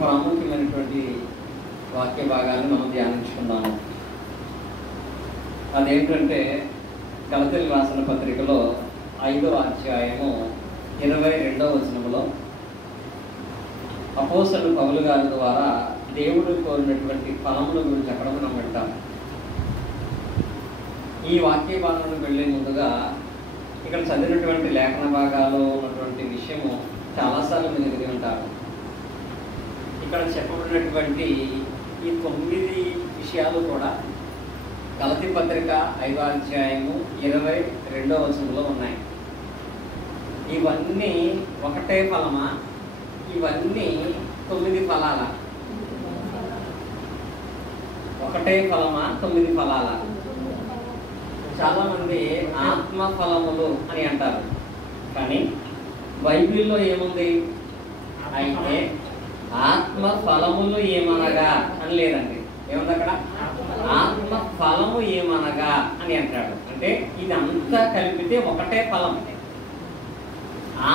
ప్రాముఖ్యమైనటువంటి వాక్య భాగాన్ని మనం ధ్యానించుకున్నాము. అదేంటంటే గలతీయులకు రాసిన పత్రికలో 5వ అధ్యాయము 22వ వచనములో అపోస్తలుడు పౌలు గారి ద్వారా దేవుడు కోరినటువంటి ఫలముల గురించి అక్కడ మనం వింటాం. ఈ వాక్య భాగంలో వెళ్ళే ముందుగా ఇక్కడ చదివినటువంటి లేఖన భాగాల్లో ఉన్నటువంటి విషయము చాలాసార్లు మీరు ఎదిగి ఉంటారు. ఇక్కడ చెప్పబడినటువంటి ఈ 9 విషయాలు కూడా గలతీ పత్రిక 5వ అధ్యాయము 22వ వచనంలో ఉన్నాయి. ఇవన్నీ ఒకటే ఫలమా? ఇవన్నీ 9 ఫలాల? ఒకటే ఫలమా 9 ఫలాల? చాలామంది ఆత్మ ఫలములు అని అంటారు, కానీ బైబిల్లో ఏముంది? అయితే ఆత్మ ఫలములు ఏమనగా అని లేదండి. ఏముంది అక్కడ? ఆత్మ ఫలము ఏమనగా అని అంటాడు. అంటే ఇదంతా కలిపితే ఒకటే ఫలం.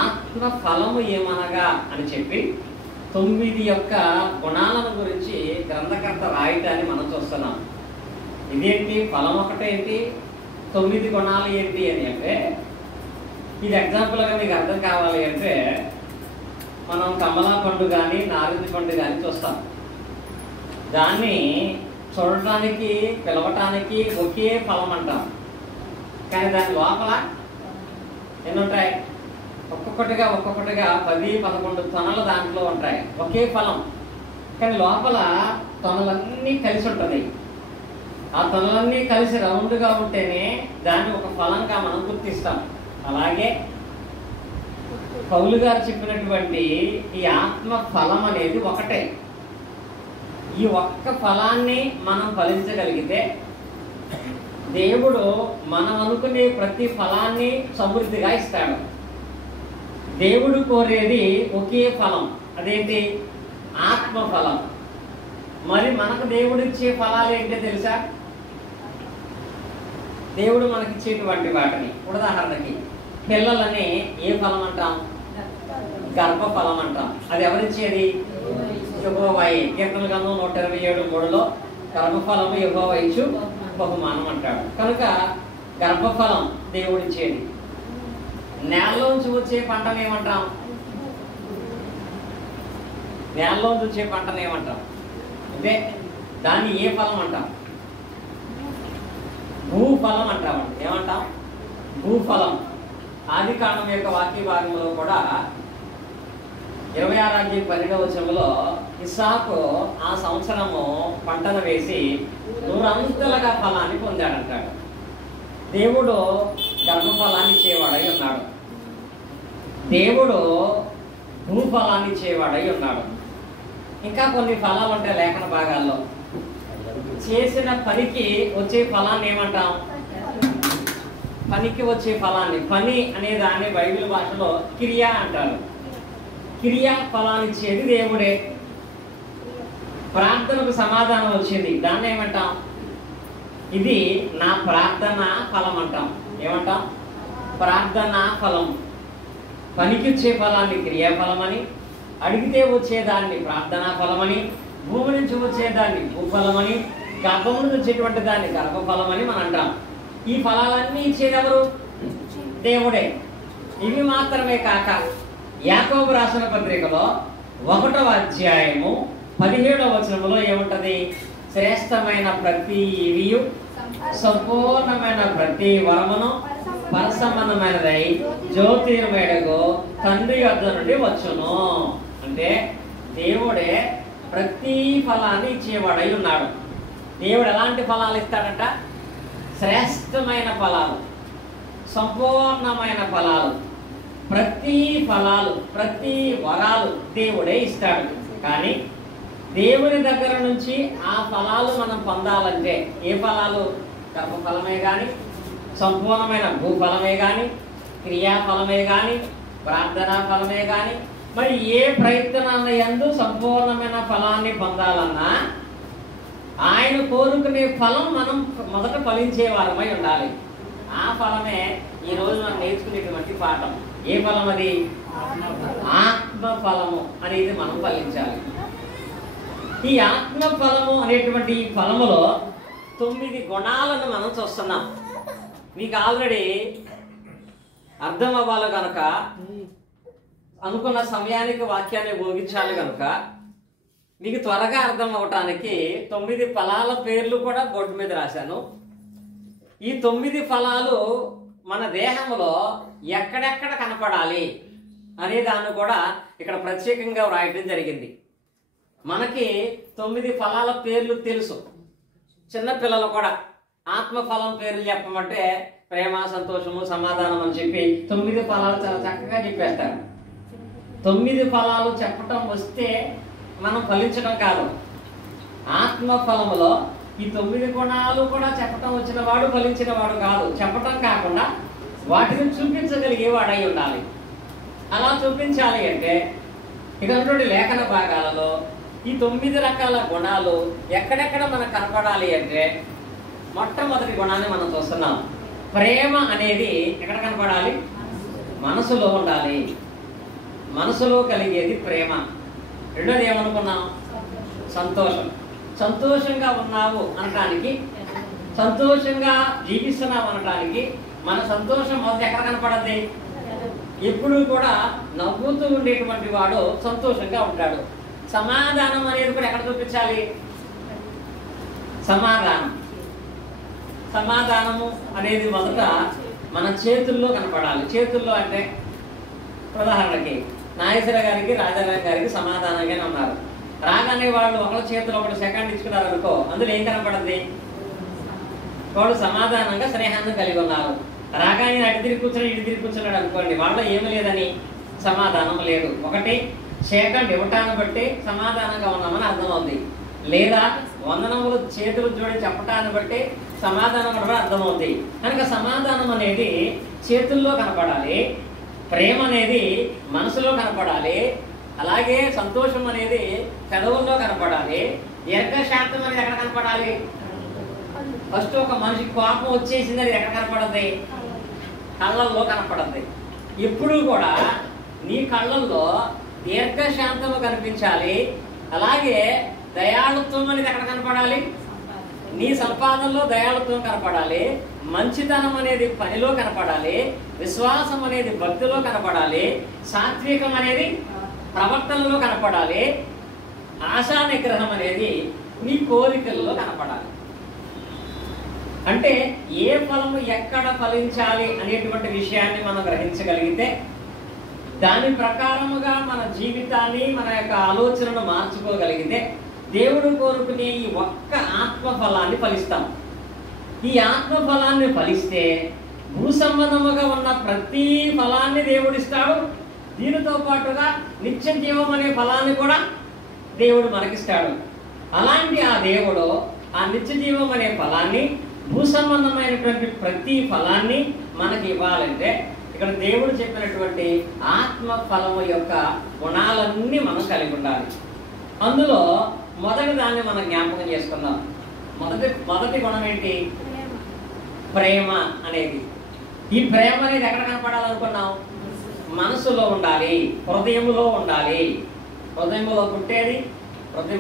ఆత్మ ఫలము ఏమనగా అని చెప్పి 9 యొక్క గుణాలను గురించి గ్రంథకర్త రాయటాన్ని మనం చూస్తున్నాం. ఇదేంటి? ఫలం ఒకటేంటి, 9 గుణాలు ఏంటి అని అంటే, ఇది ఎగ్జాంపుల్గా మీకు అర్థం కావాలి అంటే మనం కమలా పండు కానీ నారింజ పండు కానీ చూస్తాం. దాన్ని చూడటానికి పిలవటానికి ఒకే ఫలం అంటాం, కానీ దాని లోపల ఎన్ని ఉంటాయి? ఒక్కొక్కటిగా 10-11 తొనలు దాంట్లో ఉంటాయి. ఒకే ఫలం, కానీ లోపల తొనలన్నీ కలిసి ఉంటుంది. ఆ తొనలన్నీ కలిసి రౌండ్గా ఉంటేనే దాన్ని ఒక ఫలంగా మనం గుర్తిస్తాం. అలాగే పౌలు గారు చెప్పినటువంటి ఈ ఆత్మ ఫలం అనేది ఒకటే. ఈ ఒక్క ఫలాన్ని మనం ఫలించగలిగితే దేవుడు మనం అనుకునే ప్రతి ఫలాన్ని సమృద్ధిగా ఇస్తాడు. దేవుడు కోరేది ఒకే ఫలం, అదేంటి? ఆత్మ ఫలం. మరి మనకు దేవుడు ఇచ్చే ఫలాలు ఏంటో తెలుసా? దేవుడు మనకిచ్చేటువంటి వాటిని, ఉదాహరణకి పిల్లలని ఏ ఫలం అంటాం? గర్భఫలం అంటాం. అది ఎవరిచ్చేది? యెహోవాయే. కీర్తన గ్రంథం 127:3లో గర్భఫలము యెహోవా ఇచ్చు బహుమానం అంటాడు. కనుక గర్భఫలం దేవుడిచ్చేది. నేలలోంచి వచ్చే పంటను ఏమంటాం? నేలలోంచి వచ్చే పంటను ఏమంటాం అంటే దాన్ని ఏ ఫలం అంటాం? భూఫలం అంటామండి. ఏమంటాం? భూఫలం. ఆదికాండం యొక్క వాక్య భాగంలో కూడా 26:12వ వచనంలో ఇస్సాకు ఆ సంవత్సరము పంటను వేసి 100 ఫలాన్ని పొందాడంటాడు. దేవుడు గర్భఫలాన్ని ఇచ్చేవాడై ఉన్నాడు. దేవుడు భూఫలాన్ని ఇచ్చేవాడై ఉన్నాడు. ఇంకా కొన్ని ఫలాలు ఉంటాయి లేఖన భాగాల్లో. చేసిన పనికి వచ్చే ఫలాన్ని ఏమంటాం? పనికి వచ్చే ఫలాన్ని, పని అనే దాన్ని బైబిల్ భాషలో క్రియ అంటారు. క్రియా ఫలాన్ని ఇచ్చేది దేవుడే. ప్రార్థనకు సమాధానం వచ్చింది, దాన్ని ఏమంటాం? ఇది నా ప్రార్థన ఫలం అంటాం. ఏమంటాం? ప్రార్థన ఫలం. పనికిచ్చే ఫలాన్ని క్రియాఫలం అని, అడిగితే వచ్చేదాన్ని ప్రార్థనా ఫలమని, భూమి నుంచి వచ్చేదాన్ని భూఫలమని, గర్భం నుంచి వచ్చేటువంటి దాన్ని గర్భఫలం అని మనం అంటాం. ఈ ఫలాలన్నీ ఇచ్చేది ఎవరు? దేవుడే. ఇవి మాత్రమే కాక యాకోబు రాసిన పత్రికలో 1వ అధ్యాయము 17వ వచనంలో ఏముంటది? శ్రేష్టమైన ప్రతి ఇవియు సంపూర్ణమైన ప్రతి వరమును పరసంబంధమైనదై జ్యోతిర్మయుడగు తండ్రి యొద్ద నుండి వచ్చును. అంటే దేవుడే ప్రతి ఫలాన్ని ఇచ్చేవాడై ఉన్నాడు. దేవుడు ఎలాంటి ఫలాలు ఇస్తాడంట? శ్రేష్టమైన ఫలాలు, సంపూర్ణమైన ఫలాలు, ప్రతి ఫలాలు, ప్రతి వరాలు దేవుడే ఇస్తాడు. కానీ దేవుని దగ్గర నుంచి ఆ ఫలాలు మనం పొందాలంటే ఏ ఫలాలు? గర్భఫలమే కానీ, సంపూర్ణమైన భూఫలమే కానీ, క్రియాఫలమే కానీ, ప్రార్థనా ఫలమే కానీ, మరి ఏ ప్రయత్నాన్ని యందు సంపూర్ణమైన ఫలాన్ని పొందాలన్నా ఆయన కోరుకునే ఫలం మనం మొదట ఫలించే వారమై ఉండాలి. ఆ ఫలమే ఈరోజు మనం నేర్చుకునేటువంటి పాఠం. ఏ ఫలం అది? ఆత్మ ఫలము అనేది మనం ఫలించాలి. ఈ ఆత్మ ఫలము అనేటువంటి ఈ ఫలములో 9 గుణాలను మనం చూస్తున్నాం. మీకు ఆల్రెడీ అర్థం అవ్వాలి కనుక, అనుకున్న సమయానికి వాక్యాన్ని ముగించాలి కనుక మీకు త్వరగా అర్థం అవటానికి 9 ఫలాల పేర్లు కూడా బోర్డు మీద రాశాను. ఈ 9 ఫలాలు మన దేహంలో ఎక్కడెక్కడ కనపడాలి అనే దాన్ని కూడా ఇక్కడ ప్రత్యేకంగా వ్రాయడం జరిగింది. మనకి 9 ఫలాల పేర్లు తెలుసు. చిన్నపిల్లలు కూడా ఆత్మఫలం పేర్లు చెప్పమంటే ప్రేమ, సంతోషము, సమాధానం అని చెప్పి 9 ఫలాలు చాలా చక్కగా చెప్పేస్తారు. 9 ఫలాలు చెప్పటం వస్తే మనం ఫలించడం కాదు. ఆత్మఫలములో ఈ 9 గుణాలు కూడా చెప్పటం వచ్చిన వాడు ఫలించిన వాడు కాదు. చెప్పటం కాకుండా వాటిని చూపించగలిగే వాడై ఉండాలి. అలా చూపించాలి అంటే ఇక లేఖన భాగాలలో ఈ 9 రకాల గుణాలు ఎక్కడెక్కడ మనకు కనపడాలి అంటే మొట్టమొదటి గుణాన్ని మనం చూస్తున్నాం. ప్రేమ అనేది ఎక్కడ కనపడాలి? మనసులో ఉండాలి. మనసులో కలిగేది ప్రేమ. రెండోది ఏమనుకున్నాం? సంతోషం. సంతోషంగా ఉన్నావు అనటానికి, సంతోషంగా జీవిస్తున్నావు అనటానికి మన సంతోషం మొదట ఎక్కడ కనపడద్ది? ఎప్పుడు కూడా నవ్వుతూ ఉండేటువంటి వాడు సంతోషంగా ఉంటాడు. సమాధానం అనేది కూడా ఎక్కడ చూపించాలి? సమాధానము అనేది మొదట మన చేతుల్లో కనపడాలి. చేతుల్లో అంటే ఉదాహరణకి నాగేశ్వర గారికి, రాజారాం గారికి సమాధానంగానే ఉన్నారు. రాగానే వాళ్ళు ఒకళ్ళ చేతులు ఒకటి సెకండ్ ఇచ్చుకున్నారు అనుకో, అందులో ఏం కనపడద్ది? వాళ్ళు సమాధానంగా స్నేహాన్ని కలిగి ఉన్నారు. రాగానే అటు తిరిగి కూర్చొని ఇటు తిరిగి కూర్చున్నాడు అనుకోండి, వాళ్ళ ఏమి లేదని సమాధానం లేదు. ఒకటి సెకండ్ ఇవ్వటాన్ని బట్టి సమాధానంగా ఉన్నామని అర్థమవుతుంది. లేదా వందనములు చేతులు జోడి చెప్పటాన్ని బట్టి సమాధానం కూడా అర్థమవుతుంది. కనుక సమాధానం అనేది చేతుల్లో కనపడాలి, ప్రేమ అనేది మనసులో కనపడాలి, అలాగే సంతోషం అనేది పెదవుల్లో కనపడాలి, దీర్ఘశాంతం అనేది ఎక్కడ కనపడాలి? ఫస్ట్ ఒక మనిషికి కోపం వచ్చేసింది, అది ఎక్కడ కనపడద్ది? కళ్ళల్లో కనపడద్ది. ఎప్పుడు కూడా నీ కళ్ళల్లో దీర్ఘశాంతము కనిపించాలి. అలాగే దయాళుత్వం అనేది ఎక్కడ కనపడాలి? నీ సంపాదనలో దయాళుత్వం కనపడాలి. మంచితనం అనేది పనిలో కనపడాలి. విశ్వాసం అనేది భక్తిలో కనపడాలి. సాత్వికం అనేది ప్రవర్తనలో కనపడాలి. ఆశా నిగ్రహం అనేది నీ కోరికల్లో కనపడాలి. అంటే ఏ ఫలము ఎక్కడ ఫలించాలి అనేటువంటి విషయాన్ని మనం గ్రహించగలిగితే దాని ప్రకారముగా మన జీవితాన్ని, మన యొక్క ఆలోచనను మార్చుకోగలిగితే దేవుడు కోరుకునే ఈ ఒక్క ఆత్మఫలాన్ని ఫలిస్తాం. ఈ ఆత్మఫలాన్ని ఫలిస్తే భూ సంబంధముగా ఉన్న ప్రతి ఫలాన్ని దేవుడిస్తాడు. దీనితో పాటుగా నిత్య జీవం అనే ఫలాన్ని కూడా దేవుడు మనకిస్తాడు. అలాంటి ఆ దేవుడు ఆ నిత్య జీవం అనే ఫలాన్ని, భూ సంబంధమైనటువంటి ప్రతి ఫలాన్ని మనకి ఇవ్వాలంటే ఇక్కడ దేవుడు చెప్పినటువంటి ఆత్మ ఫలము యొక్క గుణాలన్నీ మనం కలిగి ఉండాలి. అందులో మొదటి దాన్ని మనం జ్ఞాపకం చేసుకుందాం. మొదటి గుణం ఏంటి? ప్రేమ అనేది. ఈ ప్రేమ అనేది ఎక్కడ కనపడాలనుకున్నాం? మనసులో ఉండాలి, హృదయములో ఉండాలి. హృదయములో పుట్టేది,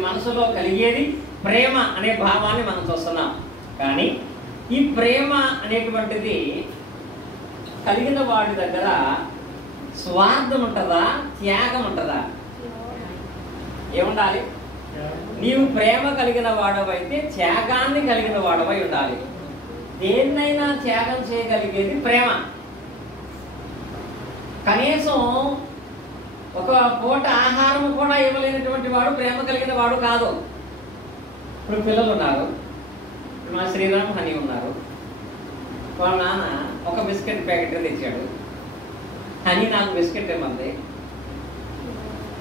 మనసులో కలిగేది ప్రేమ అనే భావాన్ని మనం చూస్తున్నాం. కానీ ఈ ప్రేమ అనేటువంటిది కలిగిన వాడి దగ్గర స్వార్థం ఉంటుందా, త్యాగం ఉంటుందా? ఏముండాలి? నీవు ప్రేమ కలిగిన వాడవైతే త్యాగాన్ని కలిగిన వాడవై ఉండాలి. దేన్నైనా త్యాగం చేయగలిగేది ప్రేమ. కనీసం ఒక పూట ఆహారం కూడా ఇవ్వలేనటువంటి వాడు ప్రేమ కలిగిన వాడు కాదు. ఇప్పుడు పిల్లలు ఉన్నారు, మా శ్రీరామ్ హని ఉన్నారు. వాళ్ళ నాన్న ఒక బిస్కెట్ ప్యాకెట్ తెచ్చాడు. హని నాకు బిస్కెట్ ఇవ్వమంది.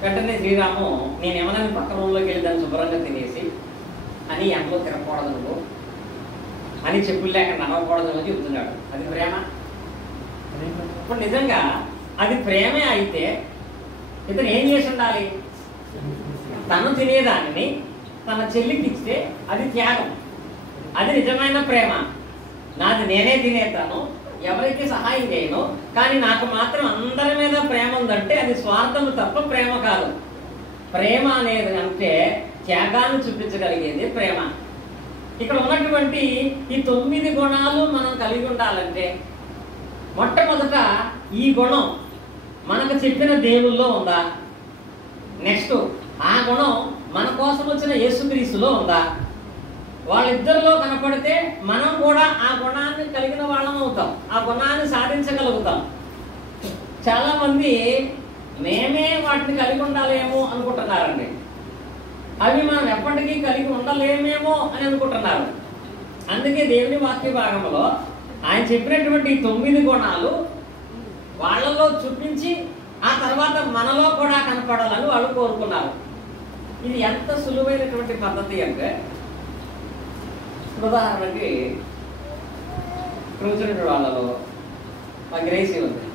వెంటనే శ్రీరాము నేనేమన్నా పక్క రూమ్లోకి వెళ్ళి దాన్ని శుభ్రంగా తినేసి, అని ఎండలో తిరగకూడదు నువ్వు అని చెప్పులు లేక నడవకూడదు అని చెప్తున్నాడు. అది ప్రేమ? ఇప్పుడు నిజంగా అది ప్రేమే అయితే ఇతను ఏం చేసి ఉండాలి? తను తినేదాన్ని తన చెల్లికి ఇస్తే అది త్యాగం. అది నిజమైన ప్రేమ. నాది నేనే తినేతాను, ఎవరికి సహాయం చేయను, కానీ నాకు మాత్రం అందరి మీద ప్రేమ ఉందంటే అది స్వార్థము తప్ప ప్రేమ కాదు. ప్రేమ అనేది అంటే త్యాగాన్ని చూపించగలిగేది ప్రేమ. ఇక్కడ ఉన్నటువంటి ఈ 9 గుణాలు మనం కలిగి ఉండాలంటే మొట్టమొదట ఈ గుణం మనకు చెప్పిన దేవుల్లో ఉందా? నెక్స్ట్ ఆ గుణం మన కోసం వచ్చిన యేసుక్రీస్తులో ఉందా? వాళ్ళిద్దరిలో కనపడితే మనం కూడా ఆ గుణాన్ని కలిగిన వాళ్ళం అవుతాం, ఆ గుణాన్ని సాధించగలుగుతాం. చాలా మంది మేమే వాటిని కలిగి ఉండాలేమో అనుకుంటున్నారండి. అవి మనం ఎప్పటికీ కలిగి ఉండలేమేమో అని అనుకుంటున్నారు. అందుకే దేవుని వాక్య భాగంలో ఆయన చెప్పినటువంటి 9 గుణాలు వాళ్ళలో చూపించి ఆ తర్వాత మనలో కూడా కనపడాలని వాళ్ళు కోరుకున్నారు. ఇది ఎంత సులువైనటువంటి పద్ధతి అంటే, ఉదాహరణకి కూర్చున్న వాళ్ళలో మా గ్రేసీ ఉంది.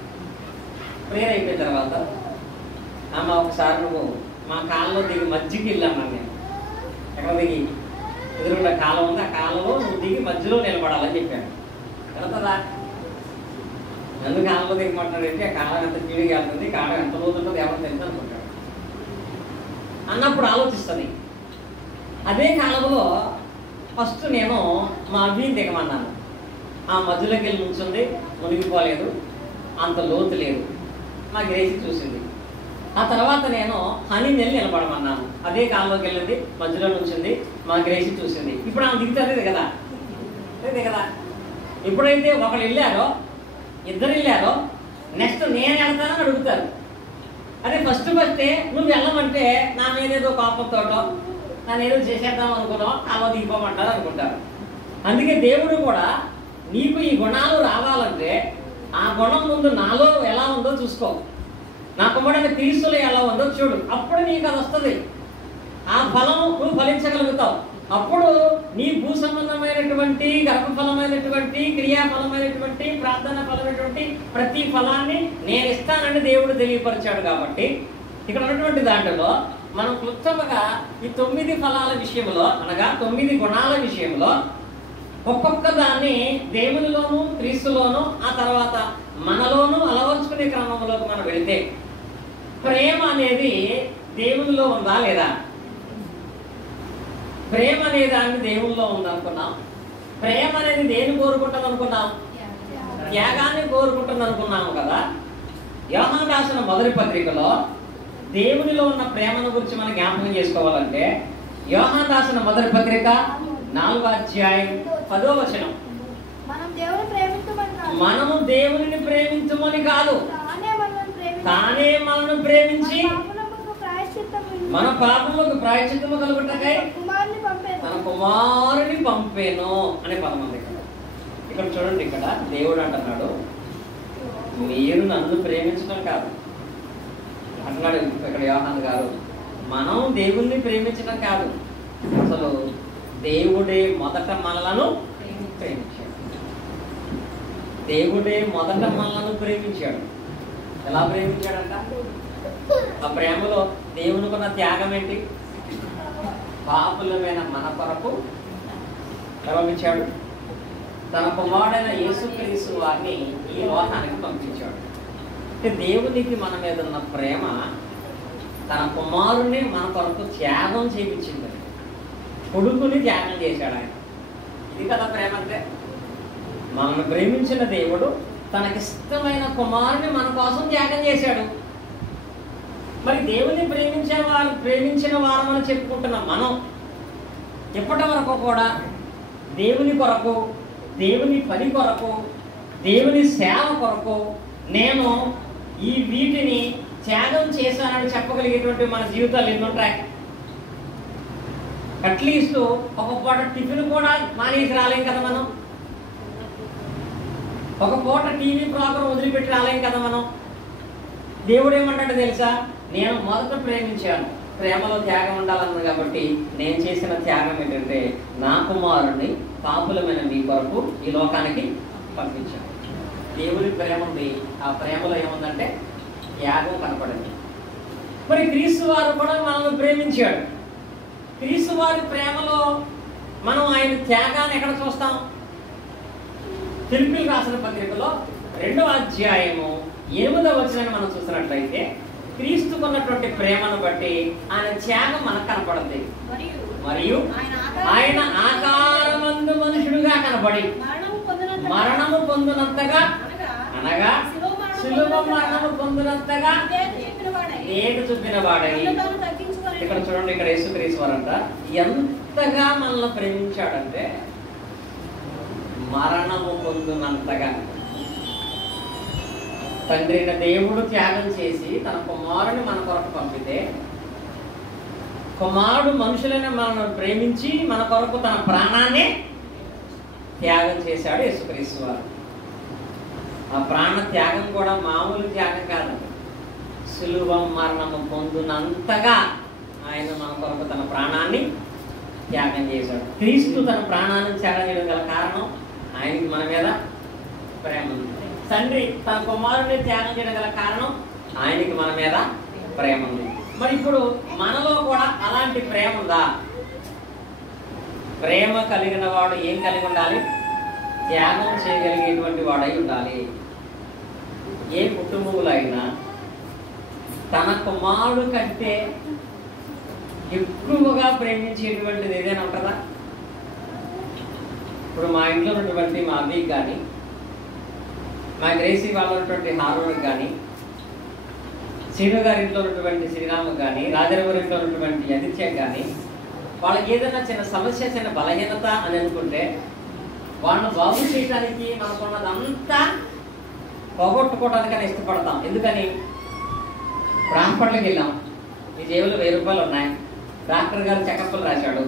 ప్రేయర్ అయిపోయిన తర్వాత అమ్మ ఒకసారి నువ్వు మా కాలంలో దిగి మధ్యకి వెళ్ళామన్నాను. నేను ఎక్కడ దిగి ఎదురుండే కాలం ఉంది, ఆ కాలంలో నువ్వు దిగి మధ్యలో నిలబడాలని చెప్పాను. వెళ్తుందా? ఎందుకు కాలంలో దిగమంటాడంటే ఆ కాలం ఎంత కీడిగా వెళ్తుంది, కాలం ఎంత లోతుంటుంది ఎవరు తెలుసు అనుకుంటాడు. అన్నప్పుడు ఆలోచిస్తుంది. అదే కాలంలో ఫస్ట్ నేను మా అభిని దిగమన్నాను. ఆ మధ్యలోకి వెళ్ళి నుంచుంది, మునిగిపోలేదు, అంత లోతు లేదు. మా గ్రేసి చూసింది. ఆ తర్వాత నేను హనీ నెల్లి నిలబడమన్నాను. అదే కాలంలోకి వెళ్ళింది, మధ్యలో నుంచింది, మా గ్రేసి చూసింది. ఇప్పుడు ఆమె దిగుతుంది కదా, అదే కదా. ఎప్పుడైతే ఒకళ్ళు వెళ్ళారో, ఇద్దరు వెళ్ళారో, నెక్స్ట్ నేను వెళ్తానని అడుగుతారు. అదే ఫస్టే నువ్వు వెళ్ళమంటే నా మీదేదో కోపంతోటో నన్ను ఏదో చేసేద్దాం అనుకున్నావు, అలా దిగిపోమంటారు అనుకుంటారు. అందుకే దేవుడు కూడా నీకు ఈ గుణాలు రావాలంటే ఆ గుణం ముందు నాలో ఎలా ఉందో చూసుకో, నా కుమారుడైన క్రీస్తులో ఎలా ఉందో చూడు. అప్పుడు నీకు అది వస్తుంది. ఆ ఫలం నువ్వు ఫలించగలుగుతావు. అప్పుడు నీ భూ సంబంధమైనటువంటి, గర్భఫలమైనటువంటి, క్రియాఫలమైనటువంటి, ప్రార్థన ఫలమైనటువంటి ప్రతి ఫలాన్ని నేను ఇస్తానని దేవుడు తెలియపరిచాడు. కాబట్టి ఇక్కడ ఉన్నటువంటి దాంట్లో మనం క్లుప్తంగా ఈ 9 ఫలాల విషయంలో, అనగా 9 గుణాల విషయంలో ఒక్కొక్క దాన్ని దేవునిలోను, క్రీస్తులోను, ఆ తర్వాత మనలోనూ అలవర్చుకునే క్రమంలోకి మనం వెళితే ప్రేమ అనేది దేవునిలో ఉందా లేదా? ప్రేమ అనే దాన్ని దేవుల్లో ఉందనుకున్నాం. ప్రేమ అనేది దేని కోరుకుంటుంది అనుకున్నాం? త్యాగాన్ని కోరుకుంటుంది అనుకున్నాము కదా. యోహాను రాసిన మొదటి పత్రికలో దేవునిలో ఉన్న ప్రేమను గురించి మనం జ్ఞాపకం చేసుకోవాలంటే యోహాను రాసిన మొదటి పత్రిక 4వ అధ్యాయం 10వ వచనం. మనము దేవునిని ప్రేమించమని కాదు, తానే మనను ప్రేమించి మన పాపములకు ప్రాయశ్చిత్తము కలుగుటకై తన కుమారుని పంపేను అనే పదం ఉంది ఇక్కడ. చూడండి, ఇక్కడ దేవుడు అంటున్నాడు, మీరు నన్ను ప్రేమించడం కాదు అంటున్నాడు ఇక్కడ యోహాను గారు. మనం దేవుణ్ణి ప్రేమించడం కాదు, అసలు దేవుడే మొదట మనలను ప్రేమించాడు. దేవుడే మొదట మనలను ప్రేమించాడు. ఎలా ప్రేమించాడంట? ఆ ప్రేమలో దేవునికున్న త్యాగం ఏంటి? పాపులమైన మన కొరకు పంపించాడు. తన కుమారుడైన యేసుక్రీస్తు వారిని ఈ లోకానికి పంపించాడు. అంటే దేవునికి మన మీద ఉన్న ప్రేమ తన కుమారుణ్ణి మన కొరకు త్యాగం చేయించింది. కొడుకుని త్యాగం చేశాడు ఆయన. ఇది కదా ప్రేమ అంటే. మనల్ని ప్రేమించిన దేవుడు తనకిష్టమైన కుమారుని మన కోసం త్యాగం చేశాడు. మరి దేవుని ప్రేమించిన వారమని చెప్పుకుంటున్నాం మనం. ఎప్పటి వరకు కూడా దేవుని కొరకు, దేవుని పని కొరకు, దేవుని సేవ కొరకు నేను ఈ వీటిని త్యాగం చేశానని చెప్పగలిగేటువంటి మన జీవితాలు ఎన్నుంటాయి. అట్లీస్ట్ ఒక పూట టిఫిన్ కూడా మానేసి రాలేం కదా మనం. ఒక పూట టీవీ ప్రోగ్రాం వదిలిపెట్టి రాలేం కదా మనం. దేవుడు ఏమంటాడు తెలుసా? నేను మొదట ప్రేమించాను, ప్రేమలో త్యాగం ఉండాలన్నది కాబట్టి నేను చేసిన త్యాగం ఏంటంటే నా కుమారుడిని పాపులమైన మీ కొరకు ఈ లోకానికి పంపించాను. దేవుని ప్రేమ ఉంది. ఆ ప్రేమలో ఏముందంటే త్యాగం కనపడింది. మరి క్రీస్తు వారు కూడా మనల్ని ప్రేమించాడు. క్రీస్తు వారి ప్రేమలో మనం ఆయన త్యాగాన్ని ఎక్కడ చూస్తాం? ఫిలిప్పీయులకు రాసిన పత్రికలో 2వ అధ్యాయము 8వ వచనాన్ని మనం చూసినట్లయితే క్రీస్తుకున్నటువంటి ప్రేమను బట్టి ఆయన త్యాగం మనకు కనపడుతుంది. మరియు ఆయన ఆకారమందు మనుషుడుగా కనబడి మరణము పొందినంతగా, అనగా శిలువ మరణము పొందినంతగా ఏడు చూపిన వాడై. ఇక్కడ చూడండి, ఇక్కడ యేసుక్రీస్తువారంట ఎంతగా మనల్ని ప్రేమించాడంటే మరణము పొందినంతగా. తండ్రి అయిన దేవుడు త్యాగం చేసి తన కుమారుని మన కొరకు పంపితే, కుమారుడు మనుషులైన మనల్ని ప్రేమించి మన కొరకు తన ప్రాణాన్ని త్యాగం చేశాడు యేసుక్రీస్తు వారు. ఆ ప్రాణ త్యాగం కూడా మామూలు త్యాగం కాదండి. శిలువ మరణము పొందినంతగా ఆయన మన కొరకు తన ప్రాణాన్ని త్యాగం చేశాడు. క్రీస్తు తన ప్రాణాన్ని త్యాగం చేయడం గల కారణం ఆయనకి మన మీద ప్రేమ ఉంది. తండ్రి తన కుమారుడిని త్యాగం చేయడం గల కారణం ఆయనకి మన మీద ప్రేమ ఉంది. మరి ఇప్పుడు మనలో కూడా అలాంటి ప్రేమ ఉందా? ప్రేమ కలిగిన వాడు ఏం కలిగి ఉండాలి? త్యాగం చేయగలిగేటువంటి వాడై ఉండాలి. ఏ కుటుంబంలో అయినా తన కుమారుడు కంటే ఎక్కువగా ప్రేమించేటువంటిది ఏదైనా ఉంటుందా? ఇప్పుడు మా ఇంట్లో ఉన్నటువంటి మా అభికి కానీ, మా గ్రేసీ వాళ్ళు ఉన్నటువంటి హారూన్కి కానీ, శ్రీను గారి ఇంట్లో ఉన్నటువంటి శ్రీరాముకి కానీ, రాజారావు ఇంట్లో ఉన్నటువంటి ఆదిత్యకి కానీ, వాళ్ళకి ఏదైనా చిన్న సమస్య, చిన్న బలహీనత అని అనుకుంటే వాళ్ళని బాగు చేయడానికి మనకున్నదంతా పోగొట్టుకోవడానికని ఇష్టపడతాం. ఎందుకని? హాస్పిటల్కి వెళ్ళాం, ఈ జేబులో 1000 రూపాయలు ఉన్నాయి, డాక్టర్ గారు చెకప్లు రాశాడు,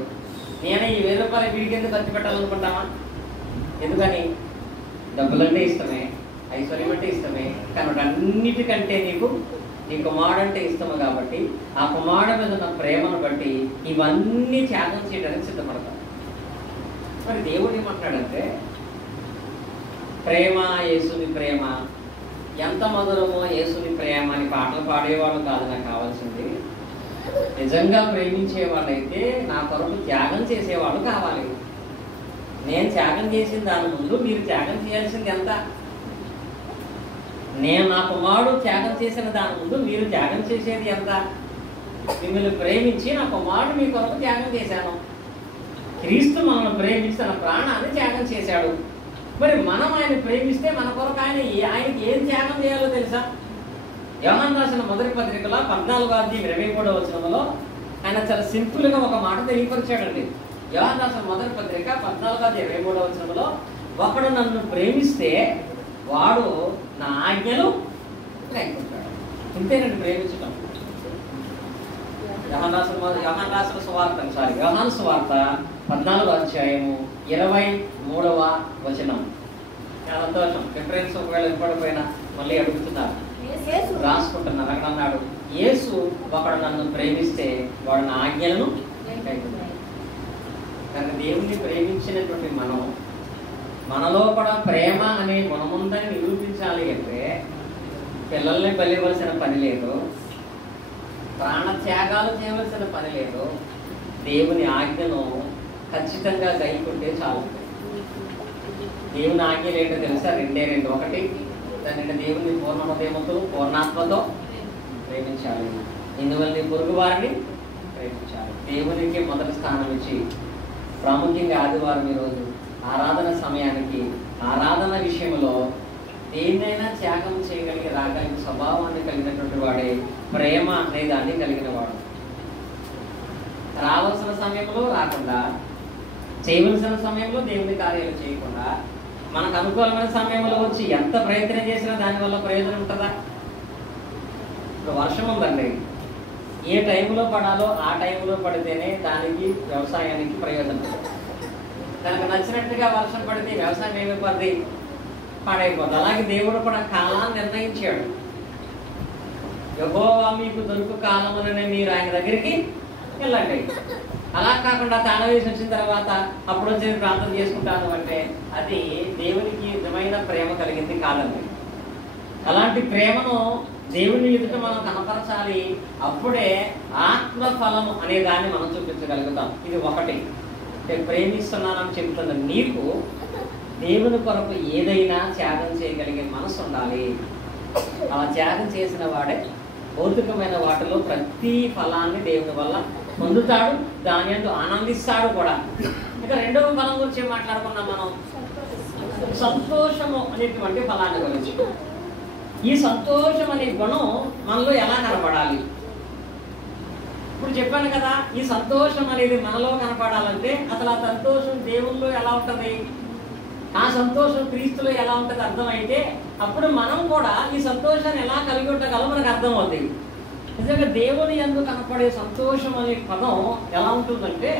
నేను ఈ 1000 రూపాయలు వీడికి ఎందుకు ఖర్చు పెట్టాలనుకుంటామా? ఎందుకని? డబ్బులంటే ఇష్టమే, ఐశ్వర్యం అంటే ఇష్టమే, కానీ అన్నిటికంటే నీ కుమారుడంటే ఇష్టము కాబట్టి ఆ కుమారుడు మీద ఉన్న ప్రేమను బట్టి ఇవన్నీ త్యాగం చేయడానికి సిద్ధపడతాం. మరి దేవుడు ఏమంటాడంటే, ప్రేమ యేసుని ప్రేమ ఎంత మధురమో, యేసుని ప్రేమ అని పాటలు పాడేవాళ్ళు కాదు నాకు కావాల్సింది. నిజంగా ప్రేమించే వాళ్ళైతే నా కొరకు త్యాగం చేసేవాళ్ళు కావాలి. నేను త్యాగం చేసిన దాని ముందు మీరు త్యాగం చేయాల్సింది ఎంత? నేను నా కుమారుడు త్యాగం చేసిన దాని ముందు మీరు త్యాగం చేసేది ఎంత? మిమ్మల్ని ప్రేమించి నా కుమారుడు మీ కొరకు త్యాగం చేశాను. క్రీస్తు మనల్ని ప్రేమించి తన ప్రాణాన్ని త్యాగం చేశాడు. మరి మనం ఆయన ప్రేమిస్తే మన కొరకు ఆయనకి ఏం త్యాగం చేయాలో తెలుసా? యోహాను రాసిన మొదటి పత్రికలో 14:23 ఆయన చాలా సింపుల్గా ఒక మాట తెలియపరిచాడండి. యోహాను రాసిన మొదటి పత్రిక 14:23 ఒకడు నన్ను ప్రేమిస్తే వాడు నా ఆజ్ఞలు కైకొంటాడు. ఇంతేనండి ప్రేమించటం. యోహాను సువార్త 14:23 చాలా సంతోషం. రిఫరెన్స్ ఒకవేళ ఇవ్వకపోయినా మళ్ళీ అడుగుతున్నారు, రాసుకుంటున్నారు. అక్కడ అన్నాడు, యేసు ఒకడు నన్ను ప్రేమిస్తే వాడు నా ఆజ్ఞలను కైకొంటాడు. కానీ దేవుణ్ణి ప్రేమించినటువంటి మనలో కూడా ప్రేమ అనే గుణముందని నిరూపించాలి అంటే పిల్లల్ని బలివలసిన పని లేదు, ప్రాణ త్యాగాలు చేయవలసిన పని లేదు, దేవుని ఆజ్ఞను ఖచ్చితంగా గైకుంటే చాలు. దేవుని ఆజ్ఞలు ఏంటో తెలుసా? 2. ఒకటి, దాన్ని దేవుని పూర్ణ హృదయముతో పూర్ణాత్మతో ప్రేమించాలి. ఇందువల్ల నీ పొరుగు వారిని ప్రేమించాలి. దేవునికి మొదటి స్థానం ఇచ్చి, ప్రాముఖ్యంగా ఆదివారం ఈరోజు ఆరాధన సమయానికి ఆరాధన విషయంలో దేన్నైనా త్యాగం చేయగలిగి రాగలిగిన స్వభావాన్ని కలిగినటువంటి వాడే ప్రేమ అనే దాన్ని కలిగిన వాడు. రావాల్సిన సమయంలో రాకుండా, చేయవలసిన సమయంలో దేవుని కార్యాలు చేయకుండా, మనకు అనుకూలమైన సమయంలో వచ్చి ఎంత ప్రయత్నం చేసినా దానివల్ల ప్రయోజనం ఉంటుందా? ఇప్పుడు వర్షం ఉందండి, ఏ టైంలో పడాలో ఆ టైంలో పడితేనే దానికి వ్యవసాయానికి ప్రయోజనం. దానికి నచ్చినట్టుగా వర్షం పడితే వ్యవసాయం ఏమైపోద్ది? పాడైపోద్ది. అలాగే దేవుడు కూడా కాలాన్ని నిర్ణయించాడు. యెహోవా మీకు దొరుకు కాలముననే మీరు ఆయన దగ్గరికి వెళ్ళండి. అలా కాకుండా తాళ వేసి వచ్చిన తర్వాత అప్పుడు వచ్చి ప్రార్థన చేసుకుంటాను అంటే అది దేవునికి నిజమైన ప్రేమ కలిగింది కాదండి. అలాంటి ప్రేమను దేవుని ఎదుట మనం కనపరచాలి. అప్పుడే ఆత్మఫలము అనే దాన్ని మనం చూపించగలుగుతాం. ఇది ఒకటి. ప్రేమిస్తున్నానని చెబుతున్న నీకు దేవుని కొరకు ఏదైనా త్యాగం చేయగలిగే మనసు ఉండాలి. అలా త్యాగం చేసిన వాడే భౌతికమైన వాటిలో ప్రతి ఫలాన్ని దేవుని వల్ల పొందుతాడు, దాని యందు ఆనందిస్తాడు కూడా. ఇక రెండవ ఫలం గురించి మాట్లాడుకున్నాం మనం, సంతోషము అనేటువంటి ఫలాన్ని గురించి. ఈ సంతోషం అనే గుణం మనలో ఎలా కనపడాలి? ఇప్పుడు చెప్పాను కదా, ఈ సంతోషం అనేది మనలో కనపడాలంటే అసలు ఆ సంతోషం దేవుల్లో ఎలా ఉంటుంది, ఆ సంతోషం క్రీస్తులో ఎలా ఉంటుంది అర్థమైతే అప్పుడు మనం కూడా ఈ సంతోషాన్ని ఎలా కలిగి ఉండగలం మనకు అర్థం అవుతుంది. నిజంగా దేవుని యందు కనపడే సంతోషం అనే పదం ఎలా ఉంటుందంటే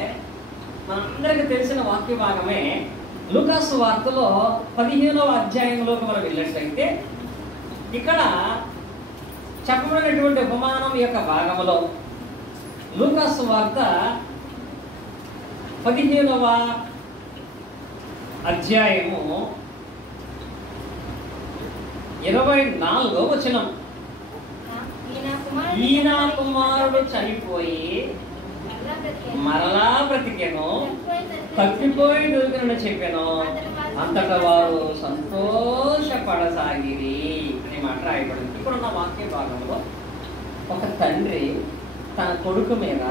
మనందరికీ తెలిసిన వాక్య భాగమే. లూకాసు వార్తలో 15వ అధ్యాయంలోకి మనం వెళ్ళినట్లయితే ఇక్కడ చెప్పబడినటువంటి ఉపమానం యొక్క భాగంలో లూకాసు వార్త 15వ అధ్యాయము 24వ వచనం. ఈయన కుమారుడు చనిపోయి మరలా బ్రతికెను, తప్పిపోయి దొరికినని చెప్పాను, అంతటా వారు సంతోషపడసాగిరి అనే మాట రాయబడింది. ఇప్పుడున్న వాక్య భాగంలో ఒక తండ్రి తన కొడుకు మీద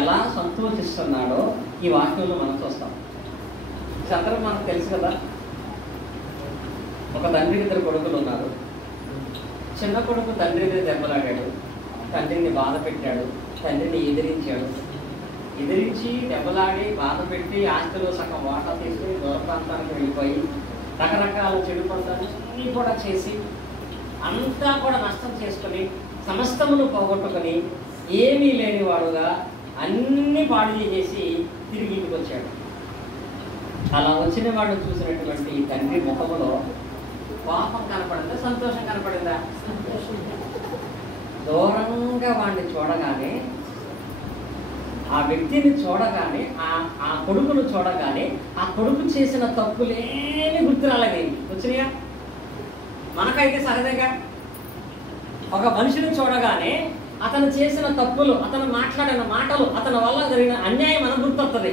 ఎలా సంతోషిస్తున్నాడో ఈ వాక్యంలో మనం చూస్తాం. అందరూ మనకు తెలుసు కదా, ఒక తండ్రికి 2 కొడుకులు ఉన్నారు. చిన్న కొడుకు తండ్రి మీద దెబ్బలాడాడు, తండ్రిని బాధ పెట్టాడు, తండ్రిని ఎదిరించి దెబ్బలాడి బాధ పెట్టి ఆస్తిలో సగం వాటా తీసుకుని దూర ప్రాంతానికి వెళ్ళిపోయి రకరకాల చెడు పనులన్నీ కూడా చేసి అంతా కూడా నష్టం చేసుకుని సమస్తమును పోగొట్టుకొని ఏమీ లేనివాడుగా అన్ని పాడు చేసి తిరిగి ఇంటికి వచ్చాడు. అలా వచ్చిన వాడు చూసినటువంటి తండ్రి ముఖములో పాపం కనపడిందా, సంతోషం కనపడిందా? దూరంగా వాడిని చూడగానే, ఆ వ్యక్తిని చూడగానే, ఆ కొడుకును చూడగానే ఆ కొడుకు చేసిన తప్పులేమి గుర్తు రాలేదు. వచ్చినాయా? మనకైతే సహజంగా ఒక మనిషిని చూడగానే అతను చేసిన తప్పులు, అతను మాట్లాడిన మాటలు, అతని వల్ల జరిగిన అన్యాయం మనకు గుర్తొస్తుంది.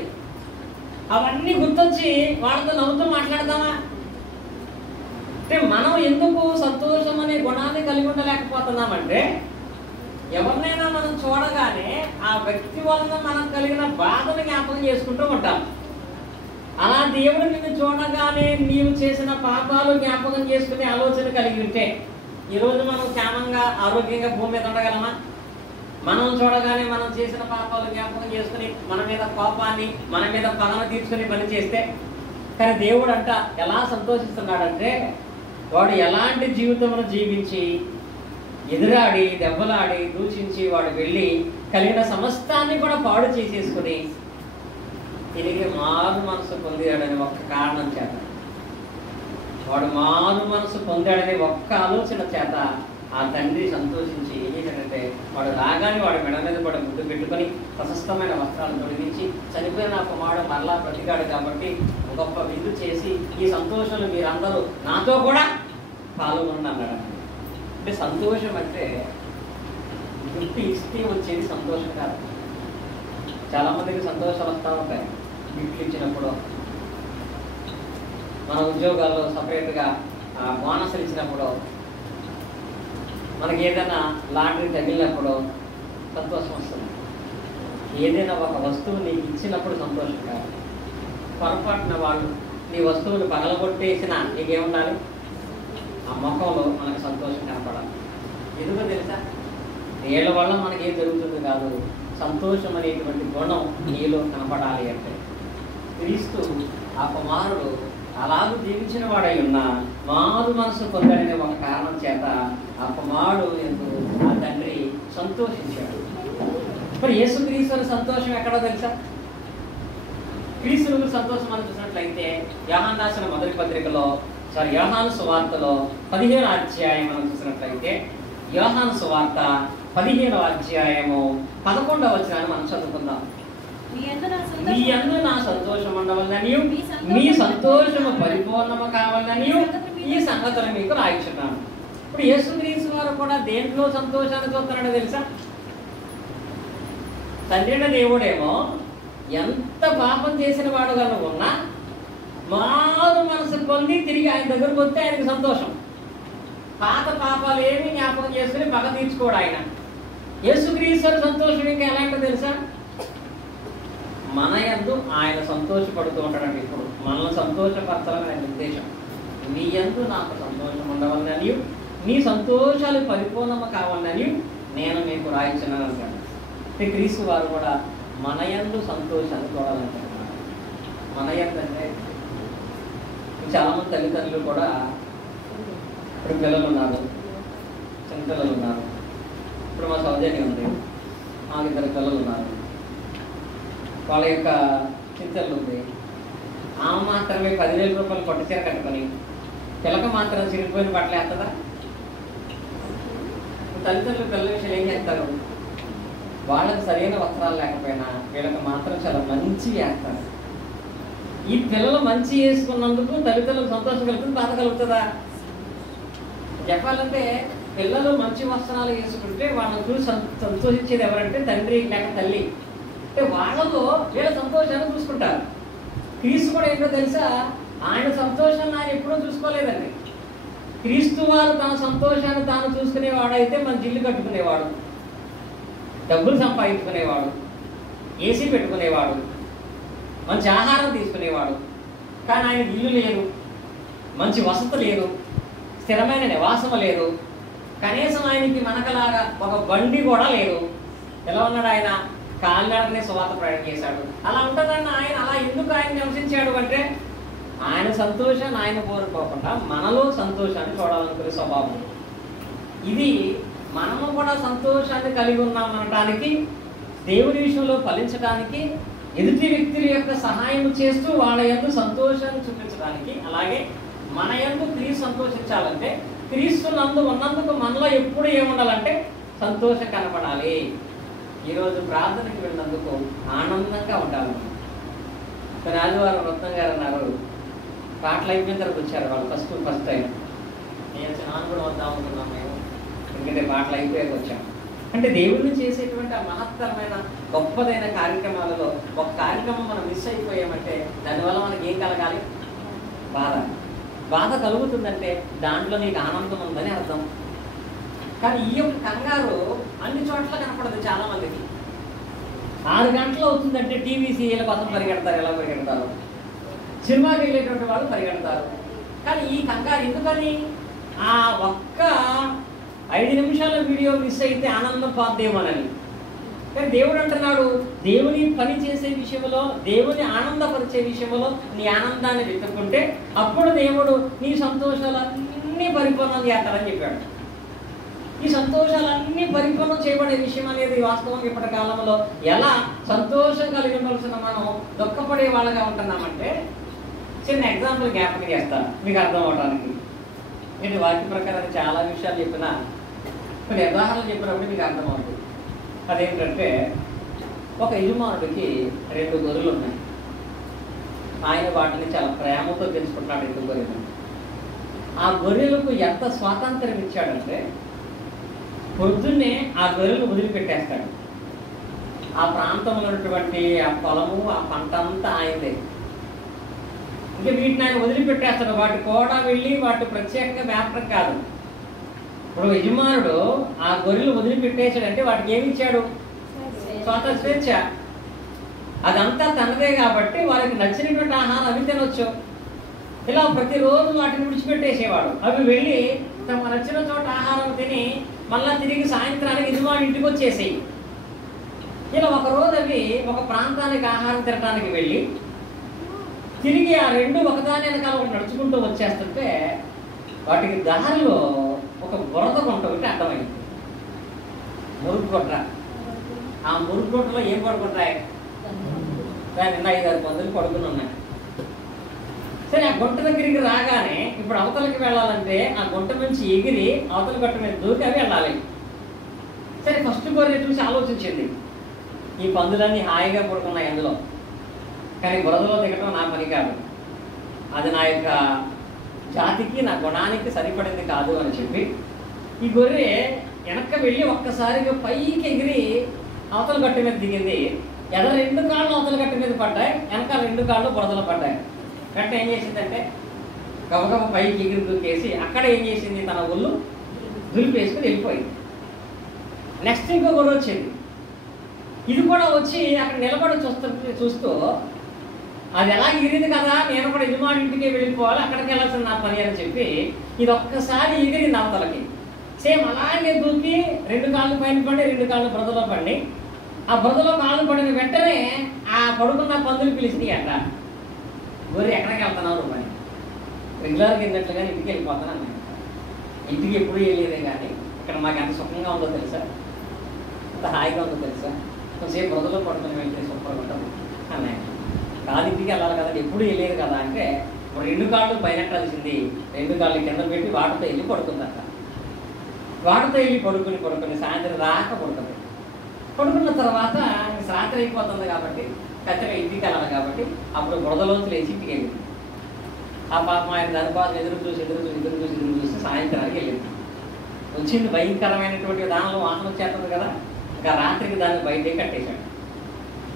అవన్నీ గుర్తొచ్చి వాళ్ళతో నవ్వుతూ మాట్లాడదామా? అంటే మనం ఎందుకు సంతోషం అనే గుణాన్ని కలిగి ఉండలేకపోతున్నామంటే ఎవరినైనా మనం చూడగానే ఆ వ్యక్తి వలన మనకు కలిగిన బాధను జ్ఞాపకం చేసుకుంటూ ఉంటాం. అలా దేవుడు నిన్ను చూడగానే నీవు చేసిన పాపాలు జ్ఞాపకం చేసుకునే ఆలోచన కలిగి ఉంటే ఈరోజు మనం క్షేమంగా ఆరోగ్యంగా భూమి మీద ఉండగలమా? మనం చూడగానే మనం చేసిన పాపాలు జ్ఞాపకం చేసుకుని మన మీద కోపాన్ని, మన మీద పగను తీర్చుకుని పని చేస్తే, కానీ దేవుడు అంట ఎలా సంతోషిస్తున్నాడంటే వాడు ఎలాంటి జీవితమును జీవించి ఎదురాడి దెబ్బలాడి దూషించి వాడు వెళ్ళి కలిగిన సమస్తాన్ని కూడా పాడు చేసేసుకుని తిరిగి మారు మనసు పొందాడని ఒక్క కారణం చేత, వాడు మారు మనసు పొందాడని ఒక్క ఆలోచన చేత ఆ తండ్రి సంతోషించి ఏం చేశాడంటే వాడు రాగానే వాడు మెడ మీద కూడా ముద్దు పెట్టుకొని ప్రశస్తమైన వస్త్రాలు తొలగించి చనిపోయిన నా కుమారుడు మరలా బ్రతికాడు కాబట్టి గొప్ప విందు చేసి ఈ సంతోషంలో మీరందరూ నాతో కూడా పాల్గొనండి అన్నాడు. అంటే సంతోషం అంటే గిఫ్ట్ ఇస్తే వచ్చేది సంతోషం కాదు. చాలామందికి సంతోషాలు వస్తూ ఉంటాయి గిఫ్ట్లు ఇచ్చినప్పుడు, మన ఉద్యోగాల్లో సపరేట్గా బోనస్లు ఇచ్చినప్పుడు, మనకి ఏదైనా లాటరీ తగిలినప్పుడు సంతోషం వస్తుంది. ఏదైనా ఒక వస్తువు నీకు ఇచ్చినప్పుడు సంతోషం కాదు. పొరపాటున వాళ్ళు నీ వస్తువులు పగలగొట్టేసినా నీకేముండాలి? ఆ ముఖంలో మనకు సంతోషం కనపడాలి. ఎందుకో తెలుసా? వీళ్ళ వల్ల మనకి ఏం జరుగుతుంది కాదు, సంతోషం అనేటువంటి గుణం నీలో కనపడాలి. అంటే క్రీస్తు ఆ కుమారుడు అలాగూ జీవించిన వాడై ఉన్న మారు మనసు పొందడనే ఒక కారణం చేత ఆ కుమారుడు ఎందుకు ఆ తండ్రి సంతోషించాడు. మరి యేసుక్రీస్తు సంతోషం ఎక్కడో తెలుసా? క్రీస్తు సంతోషం అని చూసినట్లయితే యోహాను రాసిన మొదటి పత్రికలో యోహాను సువార్తలో 15వ అధ్యాయం మనం చూసినట్లయితే యోహాను సువార్త 15వ అధ్యాయము 11వ వచనాన్ని మనం చదువుకుందాం. మీ యందు నా సంతోషం ఉండవలననియు మీ సంతోషము పరిపూర్ణము కావాలనియు ఈ సంగతులు మీకు రాయించున్నాను. ఇప్పుడు యేసుక్రీస్తు వారు కూడా దేంట్లో సంతోషాన్ని చూస్తున్నాడో తెలుసా? తండ్రి దేవుడేమో ఎంత పాపం చేసిన వాడుగా ఉన్నా మారు మనసు పొంది తిరిగి ఆయన దగ్గరకు వస్తే ఆయనకు సంతోషం. పాత పాపాలు ఏమి జ్ఞాపకం చేసుకుని పగ తీర్చుకోడు ఆయన. యేసుక్రీస్తు సంతోషం ఇంకా ఎలాంటిదో తెలుసా? మన యందు ఆయన సంతోషపడుతూ ఉంటాడండి. ఇప్పుడు మనల్ని సంతోషపరచాలని ఆయన ఉద్దేశం. నీ యందు నాకు సంతోషం ఉండవాలని, నీ సంతోషాలు పరిపూర్ణమ కావాలని నేను మీకు రాయించినాను అంటాడు. క్రీస్తు వారు కూడా మన యందు సంతోషాన్ని చూడాలంటున్నారు. మన యందు అంటే చాలామంది తల్లిదండ్రులు కూడా, ఇప్పుడు పిల్లలు ఉన్నారు, చిన్నపిల్లలు ఉన్నారు. ఇప్పుడు మా సౌజన్యం ఉంది, మాకు 2 పిల్లలు ఉన్నారు. వాళ్ళ యొక్క చింతలు ఉంది. ఆమె మాత్రమే 10,000 రూపాయలు పట్టుచీర కట్టుకొని పిల్లక మాత్రం చిరిగిపోయిన బట్టలు వేస్తుందా? తల్లిదండ్రులు పిల్లల విషయాలు ఏం చేస్తారు? వాళ్ళకి సరైన వస్త్రాలు లేకపోయినా వీళ్ళకి మాత్రం చాలా మంచి వేస్తారు. ఈ పిల్లలు మంచి వేసుకున్నందుకు తల్లిదండ్రులకు సంతోషం కలుగుతుంది, బాధ కలుగుతుందా? చెప్పాలంటే పిల్లలు మంచి వస్త్రాలు వేసుకుంటే వాళ్ళని చూసి సంతోషించేది ఎవరంటే తండ్రి లేక తల్లి. అంటే వాళ్ళలో వీళ్ళ సంతోషాన్ని చూసుకుంటారు. క్రీస్తు కూడా ఏంటో తెలుసా? ఆయన సంతోషాన్ని ఆయన ఎప్పుడూ చూసుకోలేదండి. క్రీస్తు వారు తన సంతోషాన్ని తాను చూసుకునేవాడైతే మన జిల్లు కట్టుకునేవాడు, డబ్బులు సంపాదించుకునేవాడు, ఏసీ పెట్టుకునేవాడు, మంచి ఆహారం తీసుకునేవాడు. కానీ ఆయన ఇల్లు లేదు, మంచి వసతి లేదు, స్థిరమైన నివాసం లేదు, కనీసం ఆయనకి మనకలాగా ఒక బండి కూడా లేదు. ఎలా ఉన్నాడు ఆయన? కాలినడకనే సువార్త ప్రయాణం చేశాడు. అలా ఉంటుందన్న ఆయన అలా ఎందుకు ఆయన నివసించాడు అంటే ఆయన సంతోషాన్ని ఆయన కోరుకోకుండా మనలో సంతోషాన్ని చూడాలనుకునే స్వభావం. ఇది మనము కూడా సంతోషాన్ని కలిగి ఉన్నామనడానికి, దేవుని విషయంలో ఫలించడానికి, ఎదుటి వ్యక్తుల యొక్క సహాయం చేస్తూ వాళ్ళ యందు సంతోషాన్ని చూపించడానికి, అలాగే మన యందు క్రీస్తు సంతోషించాలంటే క్రీస్తు నందు ఉన్నందుకు మనలో ఎప్పుడు ఏముండాలంటే సంతోషం కనపడాలి. ఈరోజు ప్రార్థనకి వెళ్ళినందుకు ఆనందంగా ఉండాలి. ఆదివారం రత్నం గారు అన్నారు, పాటలు అయిపోయిన తర్వాత వచ్చారు వాళ్ళు ఫస్ట్ టైం. నేను నాన్న కూడా వద్దాం అనుకున్నాం మేము, ఎందుకంటే పాటలు అయిపోయాక వచ్చాం. అంటే దేవుడిని చేసేటువంటి ఆ మహత్తరమైన గొప్పదైన కార్యక్రమాలలో ఒక కార్యక్రమం మనం మిస్ అయిపోయామంటే దానివల్ల మనకి ఏం కలగాలి? బాధ కలుగుతుందంటే దాంట్లో నీకు ఆనందం ఉందని అర్థం. కానీ ఈ యొక్క కంగారు అన్ని చోట్ల కనపడదు. చాలా మందికి 6 గంటలు అవుతుందంటే టీవీ సీరియల్ కోసం పరిగెడతారు. ఎలా పరిగెడతారు? సినిమాకి వెళ్ళేటువంటి వాళ్ళు పరిగెడతారు. కానీ ఈ కంగారు ఎందుకని? ఆ ఒక్క 5 నిమిషాల వీడియో మిస్ అయితే ఆనందం పోద్దేమోనని. కానీ దేవుడు అంటున్నాడు, దేవుని పని చేసే విషయంలో, దేవుని ఆనందపరిచే విషయంలో నీ ఆనందాన్ని వెతుక్కుంటే అప్పుడు దేవుడు నీ సంతోషాలన్నీ పరిపూర్ణం చేస్తాడని చెప్పాడు. ఈ సంతోషాలన్నీ పరిపూర్ణం చేయబడే విషయం అనేది వాస్తవం ఇప్పటి కాలంలో ఎలా సంతోషం కలిగి ఉండవలసిన మనం దుఃఖపడే వాళ్ళగా ఉంటున్నామంటే చిన్న ఎగ్జాంపుల్ జ్ఞాపకం చేస్తాను మీకు అర్థం అవడానికి. నేను వాక్య ప్రకారం చాలా విషయాలు చెప్పినా కొన్ని ఉదాహరణలు చెప్పినప్పుడు మీకు అర్థమవుతుంది. అదేంటంటే ఒక యజమానుడికి 2 గొర్రెలు ఉన్నాయి. ఆయన వాటిని చాలా ప్రేమతో తెలుసుకుంటున్నాడు. 2 గొర్రెలు. ఆ గొర్రెలకు ఎంత స్వాతంత్రం ఇచ్చాడంటే పొద్దున్నే ఆ గొర్రెలు వదిలిపెట్టేస్తాడు. ఆ ప్రాంతంలో ఉన్నటువంటి ఆ పొలము, ఆ పంట అంతా ఆయనదే. ఇంకా వీటిని ఆయన వదిలిపెట్టేస్తాడు. వాటి కూడా వెళ్ళి వాటి ప్రత్యేకంగా వ్యాపారం కాదు. ఇప్పుడు యజమానుడు ఆ గొర్రెలు వదిలిపెట్టేశాడంటే వాటికి ఏమి ఇచ్చాడు? స్వేచ్ఛ. అదంతా తనదే కాబట్టి వాళ్ళకి నచ్చినటువంటి ఆహారం అవి తినొచ్చు. ఇలా ప్రతిరోజు వాటిని విడిచిపెట్టేసేవాడు. అవి వెళ్ళి తమ నచ్చిన చోట ఆహారం తిని మళ్ళా తిరిగి సాయంత్రానికి యజమాని ఇంటికి వచ్చేసేయి. ఇలా ఒకరోజు అవి ఒక ప్రాంతానికి ఆహారం తినడానికి వెళ్ళి తిరిగి ఆ 2 ఒకదాని వెనకాల ఒకటి నడుచుకుంటూ వచ్చేస్తుంటే వాటికి దారిలో ఒక బురద గుంట ఒకటి అడ్డమైంది. మురుగుగుట్ట. ఆ మురుగుగుట్టలో ఏం పడుకుంటాయి? దాని 5-6 పందులు పడుకుని ఉన్నాయి. సరే, ఆ గుంట దగ్గరికి రాగానే ఇప్పుడు అవతలకి వెళ్ళాలంటే ఆ గుంట నుంచి ఎగిరి అవతల గట్ట మీద దూకి అవి వెళ్ళాలి. సరే, ఫస్ట్ గొర్రె చూసి ఆలోచించింది, ఈ పందులన్నీ హాయిగా పడుకున్నాయి అందులో, కానీ బురదలో దిగటం నా పని కాదు, అది నా యొక్క జాతికి నా గుణానికి సరిపడింది కాదు అని చెప్పి ఈ గొర్రె వెనక్కి వెళ్ళి ఒక్కసారిగా పైకి ఎగిరి అవతల గట్టు మీద దిగింది. ఎదర 2 కాళ్ళు అవతల గట్టు మీద పడ్డాయి, వెనకాల 2 కాళ్ళు బురదలో పడ్డాయి. గట్ట ఏం చేసిందంటే గబగబ పైకి ఎగిరి దూకేసి అక్కడ ఏం చేసింది? తన ఒళ్ళు దులిపేసుకుని వెళ్ళిపోయింది. నెక్స్ట్ ఇంకో గొర్రె వచ్చింది. ఇది కూడా వచ్చి అక్కడ నిలబడి చూస్తూ అది ఎలా ఎగిరింది కదా, నేను కూడా యజమాని ఇంటికి వెళ్ళిపోవాలి, అక్కడికి వెళ్ళాల్సిన నా పని అని చెప్పి ఇది ఒక్కసారి ఎగిరింది అవతలకి. సేమ్ అలాగే దూకి 2 కాళ్ళు పైన పడి 2 కాళ్ళు బురదలో పడి, ఆ బురదలో కాళ్ళు పడిన వెంటనే ఆ పడుకున్న పందులు పిలిచినాయి అంట, గొర్రె ఎక్కడికి వెళ్తున్నావు పని, రెగ్యులర్గా వెళ్ళినట్లుగా ఇంటికి వెళ్ళిపోతాను. ఇంటికి ఎప్పుడు వెళ్ళేదే కానీ ఇక్కడ మాకు ఎంత సుఖంగా ఉందో తెలుసా, ఎంత హాయిగా ఉందో తెలుసా, కొంచెంసేపు బురదలో పడుకుని వెళ్తే సూపర్గా ఉంటుంది అన్నాయి. కాదు ఇంటికి వెళ్ళాలి కదా, ఎప్పుడు వెళ్ళేది కదా అంటే 2 కాళ్ళు పైన కలిసింది, 2 కాళ్ళు కింద పెట్టి వాటితో వెళ్ళి పడుకుందట. వాటితో వెళ్ళి పడుకుని సాయంత్రం దాకా పడుతుంది. పడుకున్న తర్వాత రాత్రి అయిపోతుంది కాబట్టి ఖచ్చితంగా ఇంటికి వెళ్ళాలి కాబట్టి అప్పుడు బురదలోంచి లేచి ఇంటికి వెళ్ళింది. ఆ పాపం ఆయన దాని కోసం ఎదురు చూసి సాయంత్రానికి వెళ్ళింది. వచ్చింది భయంకరమైనటువంటి దానిలో వాసన వచ్చేస్తుంది కదా, ఇంకా రాత్రికి దాన్ని బయటే కట్టేశాడు.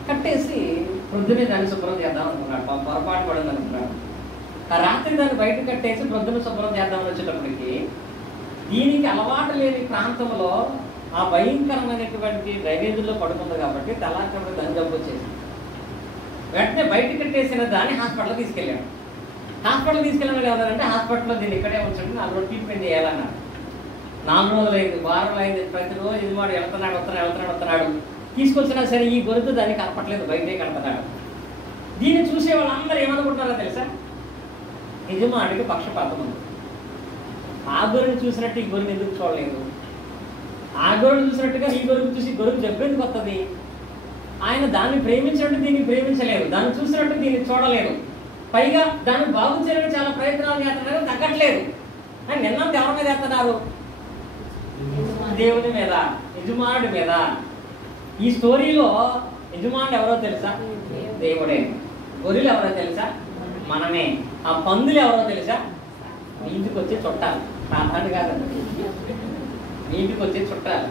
కట్టేసి ప్రొద్దునే దాన్ని శుభ్రం చేద్దాం అనుకున్నాడు. పొరపాటు పడింది అనుకున్నాడు. ఆ రాత్రి దాన్ని బయట కట్టేసి ప్రొద్దున శుభ్రం చేద్దామని వచ్చేటప్పటికి దీనికి అలవాటు లేని ప్రాంతంలో ఆ భయంకరమైనటువంటి డ్రైనేజీలో పడుతుంది కాబట్టి తలాంటి దాన్ని జబ్బు వచ్చేసి వెంటనే బయట కట్టేసిన దాన్ని హాస్పిటల్కి తీసుకెళ్ళాడు. హాస్పిటల్ తీసుకెళ్ళాను కదంటే హాస్పిటల్లో దీన్ని ఇక్కడే ఉంచండి, 4 రోజులు ట్రీట్మెంట్ చేయాలన్నారు. 4 రోజులు అయింది, వారం అయింది, ప్రతిరోజు ఇది వాడు వెళ్తున్నాడు. తీసుకొచ్చినా సరే ఈ గొంతు దాన్ని కనపట్లేదు, బయటే కనపడ్డాడు. దీన్ని చూసే వాళ్ళందరూ ఏమనుకుంటున్నారో తెలుసా, యజమానికి పక్షపాతం ఉంది. ఆ గొర్రెని చూసినట్టు ఈ గొర్రెని ఎందుకు చూడలేదు, ఆ గొర్రెను చూసినట్టుగా ఈ గొర్రెను చూసి గొర్రెకు జబ్బెందుకు వస్తుంది, ఆయన దాన్ని ప్రేమించినట్టు దీన్ని ప్రేమించలేదు, దాన్ని చూసినట్టు దీన్ని చూడలేదు, పైగా దాన్ని బాగు చేయడానికి చాలా ప్రయత్నాలు చేస్తున్నారు, తగ్గట్లేదు అని నిన్నంత ఎవరి మీద చేస్తున్నారు, దేవుని మీద, యజమానుడి మీద. ఈ స్టోరీలో యజమానుడు ఎవరో తెలుసా, దేవుడే. గొర్రెలు ఎవరో తెలుసా, మనమే. ఆ పందులు ఎవరో తెలుసా, మీ ఇంటికి వచ్చే చుట్టాలు, తాతాడు కాదండి, మీ ఇంటికి వచ్చే చుట్టాలు,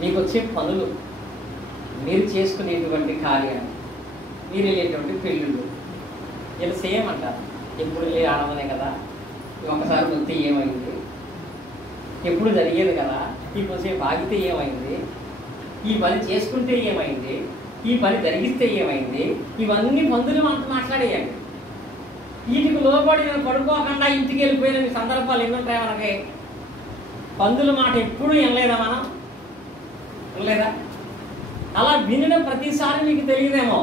మీకు వచ్చే పనులు, మీరు చేసుకునేటువంటి కార్యాలు, మీరు వెళ్ళేటువంటి పెళ్ళిళ్ళు, ఇలా సేమ్ అంటారు. ఎప్పుడు వెళ్ళి ఆడమనే కదా, ఒకసారి వస్తే ఏమైంది, ఎప్పుడు జరిగేది కదా, ఈ కొంచెంసేపు ఆగితే ఏమైంది, ఈ పని చేసుకుంటే ఏమైంది, ఈ పని జరిగిస్తే ఏమైంది, ఇవన్నీ పందులు మనకు మాట్లాడేయండి. వీటికి లోబడి నేను పడుకోకుండా ఇంటికి వెళ్ళిపోయిన సందర్భాలు ఎన్ని ఉంటాయి మనకి. పందుల మాట ఎప్పుడు వినలేదా మనం, వినలేదా? అలా వినిన ప్రతిసారి మీకు తెలియదేమో,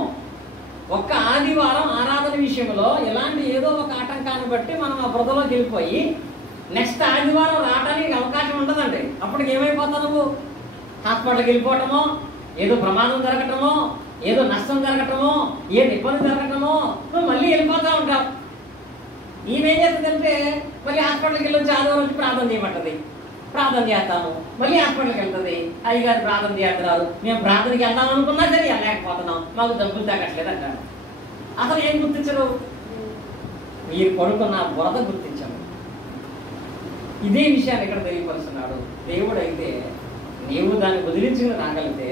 ఒక్క ఆదివారం ఆరాధన విషయంలో ఎలాంటి ఏదో ఒక ఆటంకాన్ని బట్టి మనం ఆ బురదలోకి వెళ్ళిపోయి నెక్స్ట్ ఆదివారం రావడానికి అవకాశం ఉండదండి. అప్పటికి ఏమైపోతావు నువ్వు, హాస్పిటల్కి వెళ్ళిపోవటమో, ఏదో ప్రమాదం జరగటమో, ఏదో నష్టం జరగటమో, ఏదో ఇబ్బంది జరగటమో, నువ్వు మళ్ళీ వెళ్ళిపోతూ ఉంటావు. ఈమెం చేస్తుందంటే మళ్ళీ హాస్పిటల్కి వెళ్ళి వచ్చి ఆదివారం వచ్చి ప్రార్థన చేయమంటుంది, ప్రార్థన చేస్తాను, మళ్ళీ హాస్పిటల్కి వెళ్తుంది, అయ్యగారు ప్రార్థన చేస్తున్నారు, మేము ప్రార్థనకి వెళ్దాం అనుకున్నా సరే వెళ్ళలేకపోతున్నాం, మాకు డబ్బులు తగ్గట్లేదు అంటారు. అసలు ఏం గుర్తించరు, మీరు పడుకున్న బురద గుర్తించరు. ఇదే విషయాన్ని ఇక్కడ తెలియపరుస్తున్నాడు. దేవుడు అయితే నీవు దాన్ని వదిలించుకుని రాగలిగితే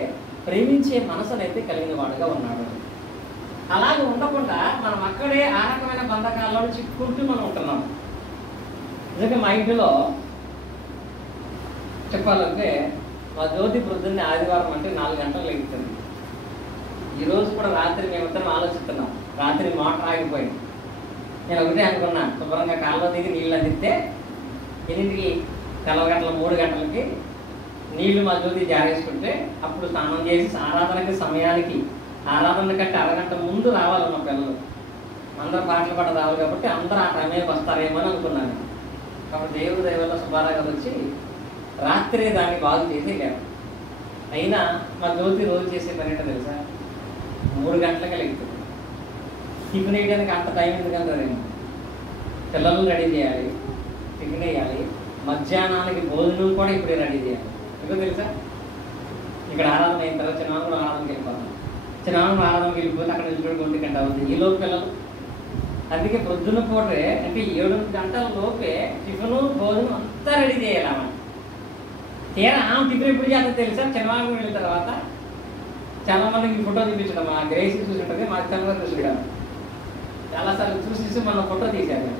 ప్రేమించే మనసునైతే కలిగిన వాడుగా ఉన్నాడు. అలాగే ఉండకుండా మనం అక్కడే ఆ రకమైన బంధకాల్లో చిక్కుంటూ మనం ఉంటున్నాం. నిజంగా మా ఇంటిలో చెప్పాలంటే మా జ్యోతి పొద్దున్నే ఆదివారం అంటే 4 గంటలు లెగుతుంది. ఈరోజు కూడా రాత్రి మేమిద్దరం ఆలోచిస్తున్నాం, రాత్రి మోటార్ ఆగిపోయింది. నేను ఒకటే అనుకున్నా, శుభ్రంగా కాలువ దిగి నీళ్ళు అందిస్తే 8కి తెల్లగంటల 3 గంటలకి నీళ్లు మా జ్యోతి జారేసుకుంటే అప్పుడు స్నానం చేసి ఆరాధనకి సమయానికి, ఆరాధన కంటే అరగంట ముందు రావాలి మా పిల్లలు, అందరూ పాటలు పాట రావాలి కాబట్టి అందరూ ఆ సమయానికి వస్తారేమో అని అనుకున్నాను. కాబట్టి దేవుడు దైవల్ల శుభారాగా వచ్చి రాత్రి దాన్ని బాగు చేసి వెళ్ళాము. అయినా మా జ్యోతి రోజు చేసే పని ఏంటో తెలుసా, 3 గంటలకే లెగుతుంది. టిఫిన్ వేయడానికి అంత టైం ఎందుకంటారేమో, పిల్లలు రెడీ చేయాలి, టిఫిన్ వేయాలి, మధ్యాహ్నానికి భోజనం కూడా ఇప్పుడే రెడీ చేయాలి. ఎందుకో తెలుసా, ఇక్కడ ఆరాధన అయిన తర్వాత చిన్నవాళ్ళు కూడా ఆరాధనకి వెళ్ళిపోతాం. చిన్నవాళ్ళు ఆరాధనకి వెళ్ళిపోతే అక్కడ నిలిచిపోయి 1 గంట అవుతుంది. ఈ లోపు పిల్లలు, అందుకే పొద్దున్న పూటే అంటే 7 గంటల లోపే టిఫిన్ భోజనం అంతా రెడీ చేయాలి. ఆమె తీరా ఆమె టిఫిన్ ఎప్పుడు చేస్తే తెలుసా, చిన్నవాళ్ళకి వెళ్ళిన తర్వాత చాలా మందికి ఫోటో చూపించడం, మా గ్రేసి చూసి ఉంటుంది, మా చిన్నగా చూసి చాలాసార్లు చూసి మన ఫోటో తీశారు.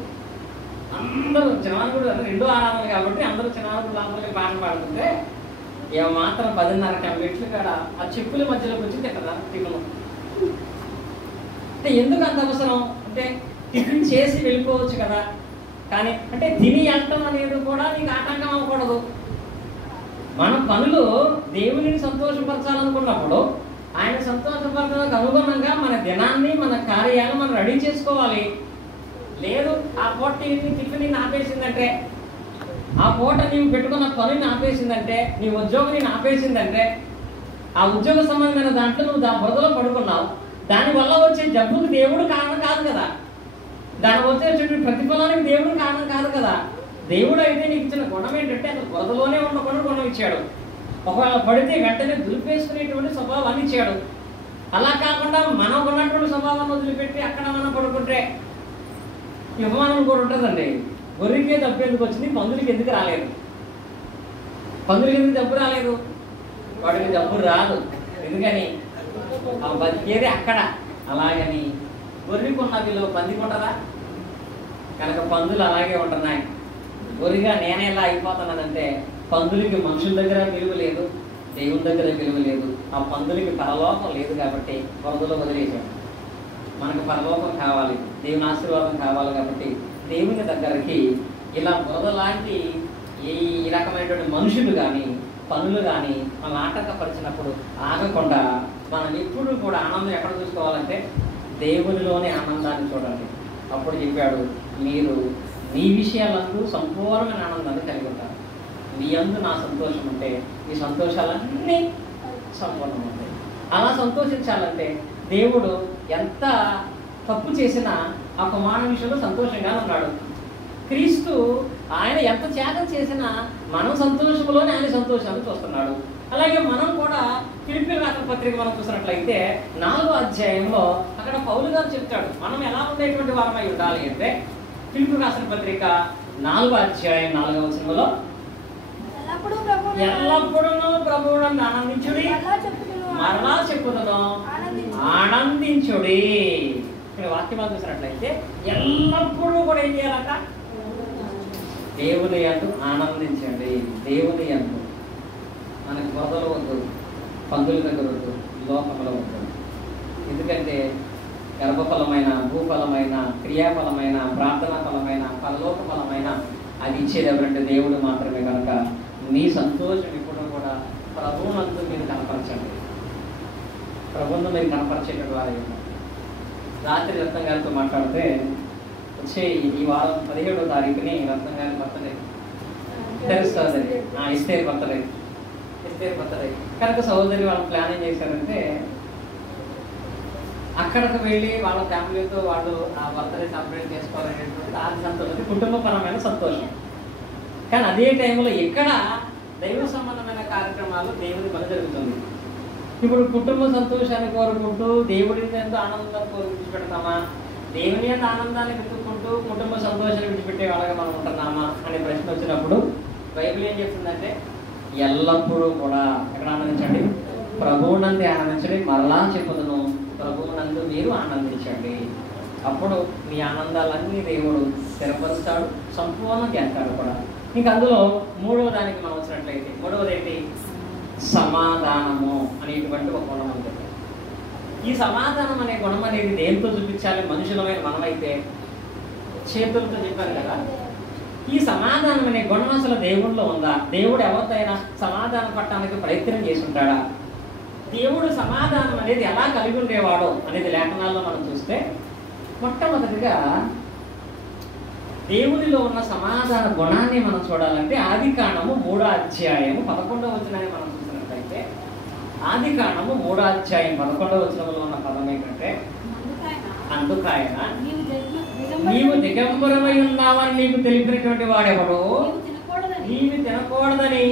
అందరూ చిన్నవాళ్ళు కూడా 2 ఆరాధనలు కాబట్టి అందరూ చిన్నవాళ్ళు లోపలికి పాటలు పాడుతుంటే ఏమాత్రం 10:30 మెట్లు కాడ ఆ చెప్పుల మధ్యలోకి వచ్చి తింటదా టిఫిన్? అంటే ఎందుకు అంత అవసరం అంటే టిఫిన్ చేసి వెళ్ళిపోవచ్చు కదా. కానీ అంటే తిని వెళ్ళటం అనేది కూడా నీకు ఆటంకం అవ్వకూడదు. మన పనులు దేవునిని సంతోషపరచాలనుకున్నప్పుడు ఆయన సంతోషపరచడానికి అనుగుణంగా మన దినాన్ని మన కార్యాలను మనం రెడీ చేసుకోవాలి. లేదు ఆ పూట టిఫిన్ ఆపేసిందంటే, ఆ పూట నీవు పెట్టుకున్న పనిని ఆపేసిందంటే, నీ ఉద్యోగం నేను ఆపేసిందంటే, ఆ ఉద్యోగ సంబంధమైన దాంట్లో నువ్వు బురదలో పడుకున్నావు, దానివల్ల వచ్చే జబ్బుకు దేవుడు కారణం కాదు కదా. దాని వచ్చే ప్రతిఫలానికి దేవుడు కారణం కాదు కదా. దేవుడు అయితే నీకు ఇచ్చిన గుణం ఏంటంటే అసలు బురదలోనే ఉండకుండా గుణం ఇచ్చాడు. ఒకవేళ పడితే వెంటనే దులిపేసుకునేటువంటి స్వభావాన్ని ఇచ్చాడు. అలా కాకుండా మనకు ఉన్నటువంటి స్వభావాన్ని వదిలిపెట్టి అక్కడ మనం పడుకుంటే యువమానం కూడా ఉంటుందండి. గొర్రెకే జబ్బు ఎందుకు వచ్చింది, పందులకి ఎందుకు రాలేదు? పందులకి ఎందుకు జబ్బు రాలేదు? వాడికి జబ్బు రాదు. ఎందుకని? ఆ బతికేది అక్కడ. అలాగని గొర్రెకు ఉన్న విలువ పందికి ఉండదా? కనుక పందులు అలాగే ఉంటున్నాయి. గొర్రెగా నేనే ఎలా అయిపోతున్నానంటే పందులకి మనుషుల దగ్గర విలువ లేదు, దేవుని దగ్గర విలువ లేదు. ఆ పందులకి పరలోకం లేదు కాబట్టి వరదలో వదిలేశాడు. మనకు పరలోకం కావాలి, దేవుని ఆశీర్వాదం కావాలి కాబట్టి దేవుని దగ్గరికి ఇలా బురద లాంటి ఈ రకమైనటువంటి మనుషులు కానీ పనులు కానీ మనం ఆటంకపరిచినప్పుడు ఆగకుండా మనం ఎప్పుడు కూడా ఆనందం ఎక్కడ చూసుకోవాలంటే దేవునిలోనే ఆనందాన్ని చూడండి. అప్పుడు చెప్పాడు, మీరు నీ విషయాలందు సంపూర్ణమైన ఆనందాన్ని కలిగి ఉంటారు. నీ యందు నా సంతోషం ఉంటే ఈ సంతోషాలన్నీ సంపూర్ణం ఉంటాయి. అలా సంతోషించాలంటే దేవుడు ఎంత తప్పు చేసినా ఆ కుమారుని విషయంలో సంతోషంగా ఉన్నాడు. క్రీస్తు ఆయన ఎంత త్యాగం చేసినా మనం సంతోషంలోనే ఆయన సంతోషాన్ని చూస్తున్నాడు. అలాగే మనం కూడా ఫిలిప్పీయులకు రాసిన పత్రిక మనం చూసినట్లయితే 4వ అధ్యాయంలో అక్కడ పౌలు గారు చెప్తాడు మనం ఎలా ఉండేటువంటి వారమై ఉండాలి అంటే, ఫిలిప్పీయులకు రాసిన పత్రిక 4వ అధ్యాయం 4వ వచనంలో ఎల్లప్పుడూ ప్రభువును ఆనందించుడి, మరలా చెప్పుదును ఆనందించుడి. ఇక్కడ వాక్యం చూసినట్లయితే ఎల్లప్పుడూ కూడా ఏం చేయాలట? దేవుని యందు ఆనందించండి. దేవుని యందు మనకు బొదలు వద్దు, పందుల దగ్గర వద్దు, లోకంలో వద్దు. ఎందుకంటే గర్భఫలమైన, భూఫలమైన, క్రియాఫలమైన, ప్రార్థనా ఫలమైన, పరలోక ఫలమైన అది ఇచ్చేది ఎవరంటే దేవుడు మాత్రమే. కనుక మీ సంతోషం ఇప్పుడు కూడా ప్రభువునందు మీరు కనపరచండి. ప్రభువును మీరు కనపరిచేటువంటి వారు. రాత్రి రత్నం గారితో మాట్లాడితే వచ్చే ఈ వారం 17వ తారీఖుని రత్నం గారి బర్త్డే తెలుస్తుంది. ఇస్తేర్ బర్త్డే కనుక సహోదరి వాళ్ళు ప్లానింగ్ చేశారంటే అక్కడికి వెళ్ళి వాళ్ళ ఫ్యామిలీతో వాళ్ళు ఆ బర్త్డే సెలబ్రేట్ చేసుకోవాలనేటువంటి ఆది సంతోషం, కుటుంబపరమైన సంతోషం. కానీ అదే టైంలో ఎక్కడ దైవ సంబంధమైన కార్యక్రమాలు దేవుని పని జరుగుతుంది. ఇప్పుడు కుటుంబ సంతోషాన్ని కోరుకుంటూ దేవుడి ఎంతో ఆనందం విడిచిపెడతామా, దేవుని యొక్క ఆనందాన్ని వెతుక్కుంటూ కుటుంబ సంతోషాన్ని విడిచిపెట్టే వాళ్ళగా మనం ఉంటున్నామా అనే ప్రశ్న వచ్చినప్పుడు బైబిల్ ఏం చెప్తుందంటే ఎల్లప్పుడూ కూడా ఎక్కడ ఆనందించండి? ప్రభువునందు ఆనందించండి. మరలా చెప్పుదును, ప్రభువునందు మీరు ఆనందించండి. అప్పుడు మీ ఆనందాలన్నీ దేవుడు స్థిరపరుస్తాడు, సంపూర్ణం చేస్తాడు కూడా. ఇంకా అందులో 3వ దానికి మనం వచ్చినట్లయితే 3వది ఏంటి? సమాధానము అనేటువంటి ఒక గుణం ఉంటుంది. ఈ సమాధానం అనే గుణం అనేది దేంతో చూపించాలి? మనుషులమైన మనమైతే చేతులతో చెప్పాను కదా. ఈ సమాధానం అనే గుణం అసలు దేవుడిలో ఉందా? దేవుడు ఎవరితోనైనా సమాధానం పట్టడానికి ప్రయత్నం చేసి ఉంటాడా? దేవుడు సమాధానం అనేది ఎలా కలిగి ఉండేవాడో అనేది లేఖనాల్లో మనం చూస్తే మొట్టమొదటిగా దేవునిలో ఉన్న సమాధాన గుణాన్ని మనం చూడాలంటే ఆదికాండము 3వ అధ్యాయము 11వ వచనాన్ని మనం చూసినట్లయితే ఆదికాండము 3వ అధ్యాయం 11వ వచనంలో ఉన్న పదం ఏంటంటే, అందుకాయన నీవు దిగంబరమై ఉన్నావని నీకు తెలిపినటువంటి వాడెవడు, నీవు తినకూడదని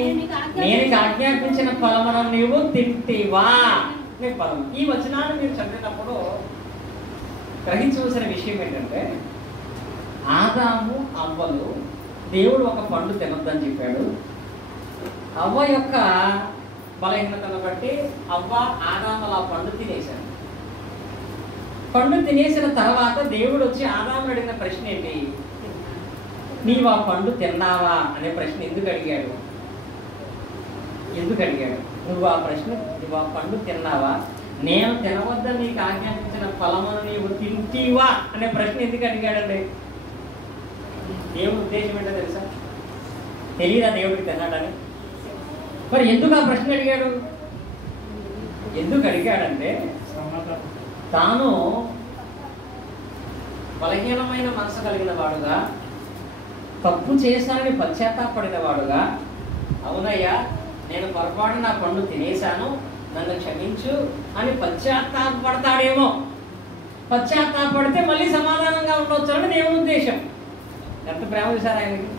నేను ఆజ్ఞాపించిన ఫలమును నీవు తింటివా అనే పదం. ఈ వచనాన్ని మీరు చదివినప్పుడు గ్రహించవలసిన విషయం ఏంటంటే, ఆదాము అవ్వలు దేవుడు ఒక పండు తినొద్దని చెప్పాడు. అవ్వ యొక్క బలహీనతను బట్టి అవ్వ ఆదాములు ఆ పండు తినేశాడు. పండు తినేసిన తర్వాత దేవుడు వచ్చి ఆదాము అడిగిన ప్రశ్న ఏంటి? నీవు ఆ పండు తిన్నావా అనే ప్రశ్న ఎందుకు అడిగాడు? ఎందుకు అడిగాడు? నువ్వు ఆ పండు తిన్నావా? నేను తినవద్దని నీకు ఆజ్ఞాపించిన ఫలమును నీవు తింటివా అనే ప్రశ్న ఎందుకు అడిగాడండి? దేవుని ఉద్దేశం ఏంటో తెలుసా? తెలియదా దేవుడికి తిన్నాడని? మరి ఎందుకు ఆ ప్రశ్న అడిగాడు? ఎందుకు అడిగాడంటే తాను బలహీనమైన మనసు కలిగిన వాడుగా, తప్పు చేశానని పశ్చాత్తాపడిన వాడుగా, అవునయ్యా నేను పొరపాటు నా పండు తినేశాను, నన్ను క్షమించు అని పశ్చాత్తాపడతాడేమో. పశ్చాత్తాపడితే మళ్ళీ సమాధానంగా ఉండొచ్చు అని దేవుని ఉద్దేశం. ఎంత ప్రేమ చూశారు ఆయనకి.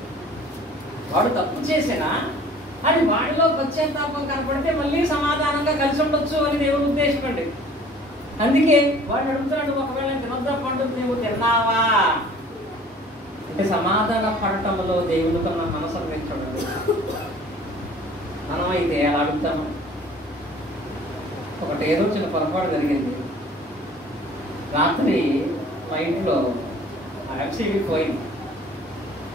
వాడు తప్పు చేసినా అది వాడిలో పశ్చాత్తాపం కనపడితే మళ్ళీ సమాధానంగా కలిసి ఉండొచ్చు అని దేవుని ఉద్దేశం అండి. అందుకే వాడు అడుగుతున్నాడు, ఒకవేళ తినొద్దా పండు నువ్వు తిన్నావా అంటే సమాధాన పడటంలో దేవునితో నా మనసు చూడండి. మనం అయితే అలా అడుగుతాము. ఒకటి ఏదో చిన్న పొరపాటు జరిగింది. రాత్రి మా ఇంట్లో ఎఫ్సీబీ పోయింది.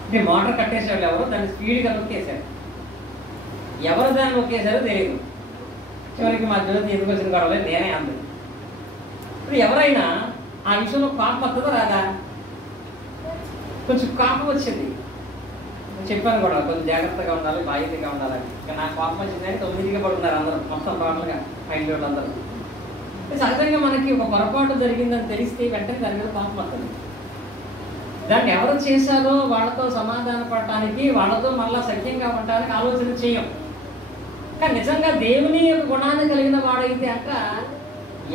అంటే మోటార్ కట్టేసేవాళ్ళు ఎవరు దాన్ని స్పీడ్గా నొక్కేశారు. ఎవరు దాన్ని నొక్కేశారో తెలియదు. చివరికి మా జ్యోతి ఎందుకు వచ్చిన గొడవలే నేనే అంది. ఇప్పుడు ఎవరైనా ఆ విషయంలో కోపం వస్తుందో రాదా? కొంచెం కోపం వచ్చింది. చెప్పాను కూడా కొంచెం జాగ్రత్తగా ఉండాలి, బాధ్యతగా ఉండాలని. ఇంకా నాకు కోపం వచ్చింది అని 9కి పడుతున్నారు అందరూ, మొత్తం టోటల్గా హైండ్ అందరూ. సహజంగా మనకి ఒక పొరపాటు జరిగిందని తెలిస్తే వెంటనే దాని మీద కోపం వస్తుంది. దాన్ని ఎవరు చేశారో వాళ్ళతో సమాధాన పడటానికి, వాళ్ళతో మళ్ళా సఖ్యంగా ఉండడానికి ఆలోచన చేయం. కానీ నిజంగా దేవుని యొక్క గుణాన్ని కలిగిన వాడైతే అక్క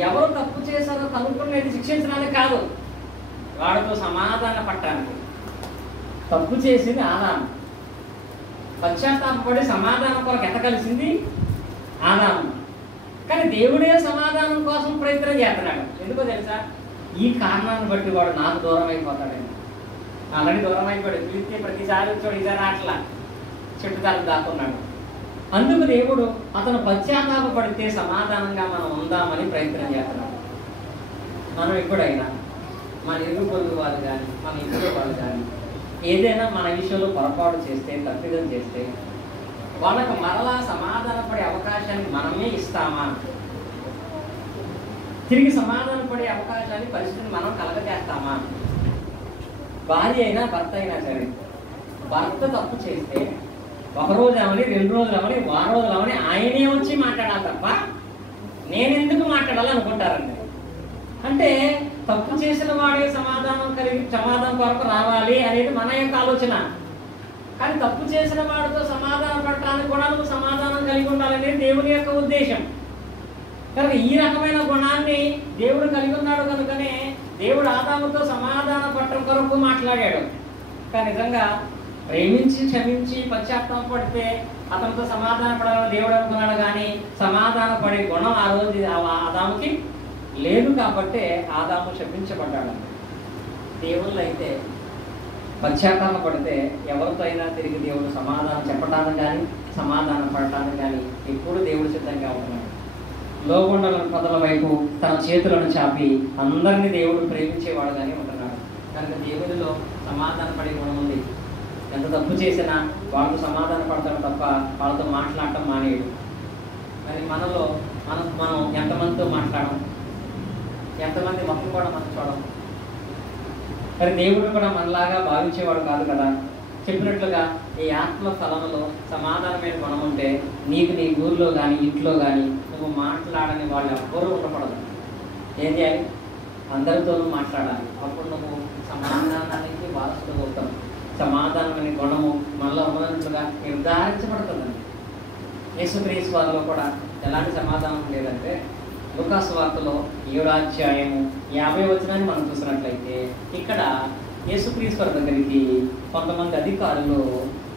ఎవరు తప్పు చేశారో కనుక్కునేది శిక్షించడానికి కాదు, వాడితో సమాధాన పడటానికి. తప్పు చేసింది ఆదాము, పశ్చాత్తాపడి సమాధానం కొరకు ఎంత కలిసింది ఆదాము. కానీ దేవుడే సమాధానం కోసం ప్రయత్నం చేస్తున్నాడు. ఎందుకో తెలుసా? ఈ కారణాన్ని బట్టి వాడు నాకు దూరం అయిపోతాడని. ఆల్రెడీ దూరం అయిపోయాడు. పిలిస్తే ప్రతిసారి వచ్చాడు, ఈసారి అట్లా చెట్టుదారు దాక్కున్నాడు. అందుకు దేవుడు అతను పశ్చాత్తాపడితే సమాధానంగా మనం ఉందామని ప్రయత్నం చేస్తున్నాడు. మనం ఎప్పుడైనా మన ఇరుగు పొరుగు వాళ్ళు కానీ, మన ఇంట్లో వాళ్ళు కానీ ఏదైనా మన విషయంలో పొరపాటు చేస్తే, తప్పిదం చేస్తే వాళ్ళకు మరలా సమాధానపడే అవకాశాన్ని మనమే ఇస్తామా? తిరిగి సమాధానపడే అవకాశాన్ని, పరిస్థితిని మనం కలగజేస్తామా? భార్య అయినా భర్త అయినా సరే, భర్త తప్పు చేస్తే 1 రోజు అవని, 2 రోజులు అవని, 3 రోజులు అవని ఆయనే వచ్చి మాట్లాడాలి తప్ప నేనెందుకు మాట్లాడాలనుకుంటారండి. అంటే తప్పు చేసిన వాడే సమాధానం కొరకు రావాలి అనేది మన యొక్క ఆలోచన. కానీ తప్పు చేసిన వాడితో సమాధానం పడటానికి కూడా నువ్వు సమాధానం కలిగి ఉండాలనేది దేవుని యొక్క ఉద్దేశం. కనుక ఈ రకమైన గుణాన్ని దేవుడు కలిగి ఉన్నాడు కనుకనే దేవుడు ఆదాముతో సమాధాన పడటం కొరకు మాట్లాడాడు. కానీ నిజంగా ప్రేమించి, క్షమించి, పశ్చాత్తాపడితే అతనితో సమాధాన పడాలని దేవుడు అనుకున్నాడు. కానీ సమాధాన పడే గుణం ఆ రోజు ఆదాముకి లేదు కాబట్టి ఆదాము శపించబడ్డాడు. దేవుళ్ళు అయితే పశ్చాత్తాప పడితే ఎవరితో అయినా తిరిగి దేవుడు సమాధానం చెప్పడానికి కానీ, సమాధానం పడటానికి కానీ ఎప్పుడు దేవుడు సిద్ధంగా ఉంటున్నాడు. లోగుండలను పదల వైపు తన చేతులను చాపి అందరినీ దేవుడు ప్రేమించేవాడుగానే ఉంటున్నాడు. కనుక దేవుడిలో సమాధాన పడే గుణం ఉంది. ఎంత తప్పు చేసినా వాళ్ళతో సమాధాన పడతాడు తప్ప వాళ్ళతో మాట్లాడటం మానేయడు. మరి మనలో మనం ఎంతమందితో మాట్లాడడం, ఎంతమంది మొక్కలు కూడా మనం చూడడం. మరి దేవుడు కూడా మనలాగా భావించేవాడు కాదు కదా. చెప్పినట్లుగా ఈ ఆత్మ ఫలములో సమాధానమైన గుణం ఉంటే నీకు నీ ఊర్లో కానీ, ఇంట్లో కానీ నువ్వు మాట్లాడని వాళ్ళు ఎవ్వరూ ఉండకూడదు. ఏం చేయాలి? అందరితోనూ మాట్లాడాలి. అప్పుడు నువ్వు సమాధానానికి వారసుడు అవుతావు. సమాధానమైన గుణము మనలో ఉన్నట్లుగా నిర్ధారించబడుతుందండి. యేసుక్రీస్తు వారిలో కూడా ఎలాంటి సమాధానం లేదంటే లూకాసు వార్తలో 7వ అధ్యాయము 50వ వచనాన్ని మనం చూసినట్లయితే ఇక్కడ యేసుక్రీస్తు వారి దగ్గరికి కొంతమంది అధికారులు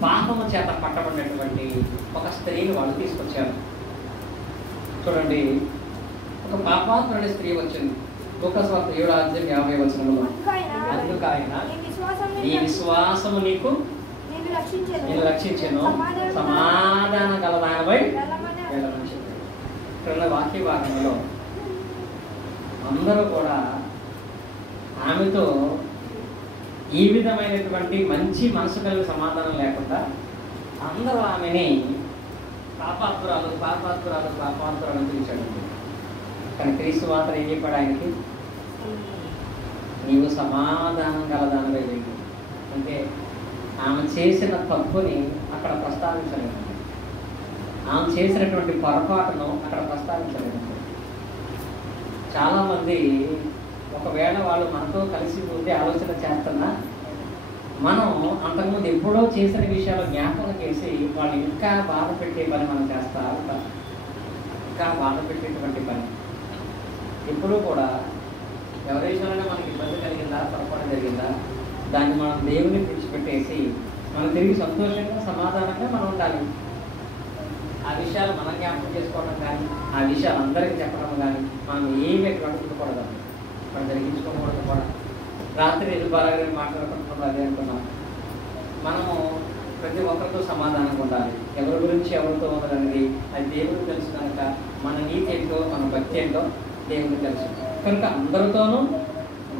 పాపము చేత పట్టబడినటువంటి ఒక స్త్రీని వాళ్ళు తీసుకొచ్చారు. చూడండి, ఒక పాపాత్ముడి స్త్రీ వచ్చింది. లూకాసు వార్త 7వ అధ్యాయం 50వ వచనంలో, అందుకు ఆయన ఈ విశ్వాసము నీకు నేను రక్షించాను, సమాధాన గలదానపై ఇక్కడ వాక్య భాగంలో అందరూ కూడా ఆమెతో ఈ విధమైనటువంటి మంచి మనసు కలిగిన సమాధానం లేకుండా అందరూ ఆమెని పాపాత్మురాలు పాపాత్మురాలు పాపాత్మురాలు అని పిలిచాడండి. కానీ క్రీస్తు మాత్రం ఏం చెప్పాడు ఆయనకి? నీవు సమాధానం గలదానివై వెళ్ళు. అంటే ఆమె చేసిన తప్పుని అక్కడ ప్రస్తావించలేదు, ఆమె చేసినటువంటి పొరపాటును అక్కడ ప్రస్తావించలేదు. చాలామంది ఒకవేళ వాళ్ళు మనతో కలిసి ఉండి ఆలోచన చేస్తున్నా మనం అంతకుముందు ఎప్పుడో చేసిన విషయాలు జ్ఞాపకం చేసి వాళ్ళు ఇంకా బాధ పెట్టే పని మనం చేస్తా ఉంటాం. ఇంకా బాధ పెట్టేటువంటి పని ఎప్పుడూ కూడా ఎవరి విషయంలో మనకి ఇబ్బంది కలిగిందా, పొరపాటు జరిగిందా, దాన్ని మనం దేవుని విడిచిపెట్టేసి మనం తిరిగి సంతోషంగా సమాధానంగా మనం ఉండాలి. ఆ విషయాలు మనం జ్ఞాపకం చేసుకోవడం కానీ, ఆ విషయాలు అందరికీ చెప్పడం కానీ మనం ఏమీ అడుగుకోకూడదు, మనం జరిగించుకోకూడదు కూడా. రాత్రి ఇది బాగా మాట్లాడుకుంటున్నాం, అదే అనుకున్నాం. మనము ప్రతి ఒక్కరితో సమాధానంగా ఉండాలి. ఎవరి గురించి ఎవరితో ఉన్నదనేది అది దేవుడికి తెలుసు కనుక మన నీతి ఏంటో మన భక్తి ఏంటో దేవుడికి తెలుసు కనుక అందరితోనూ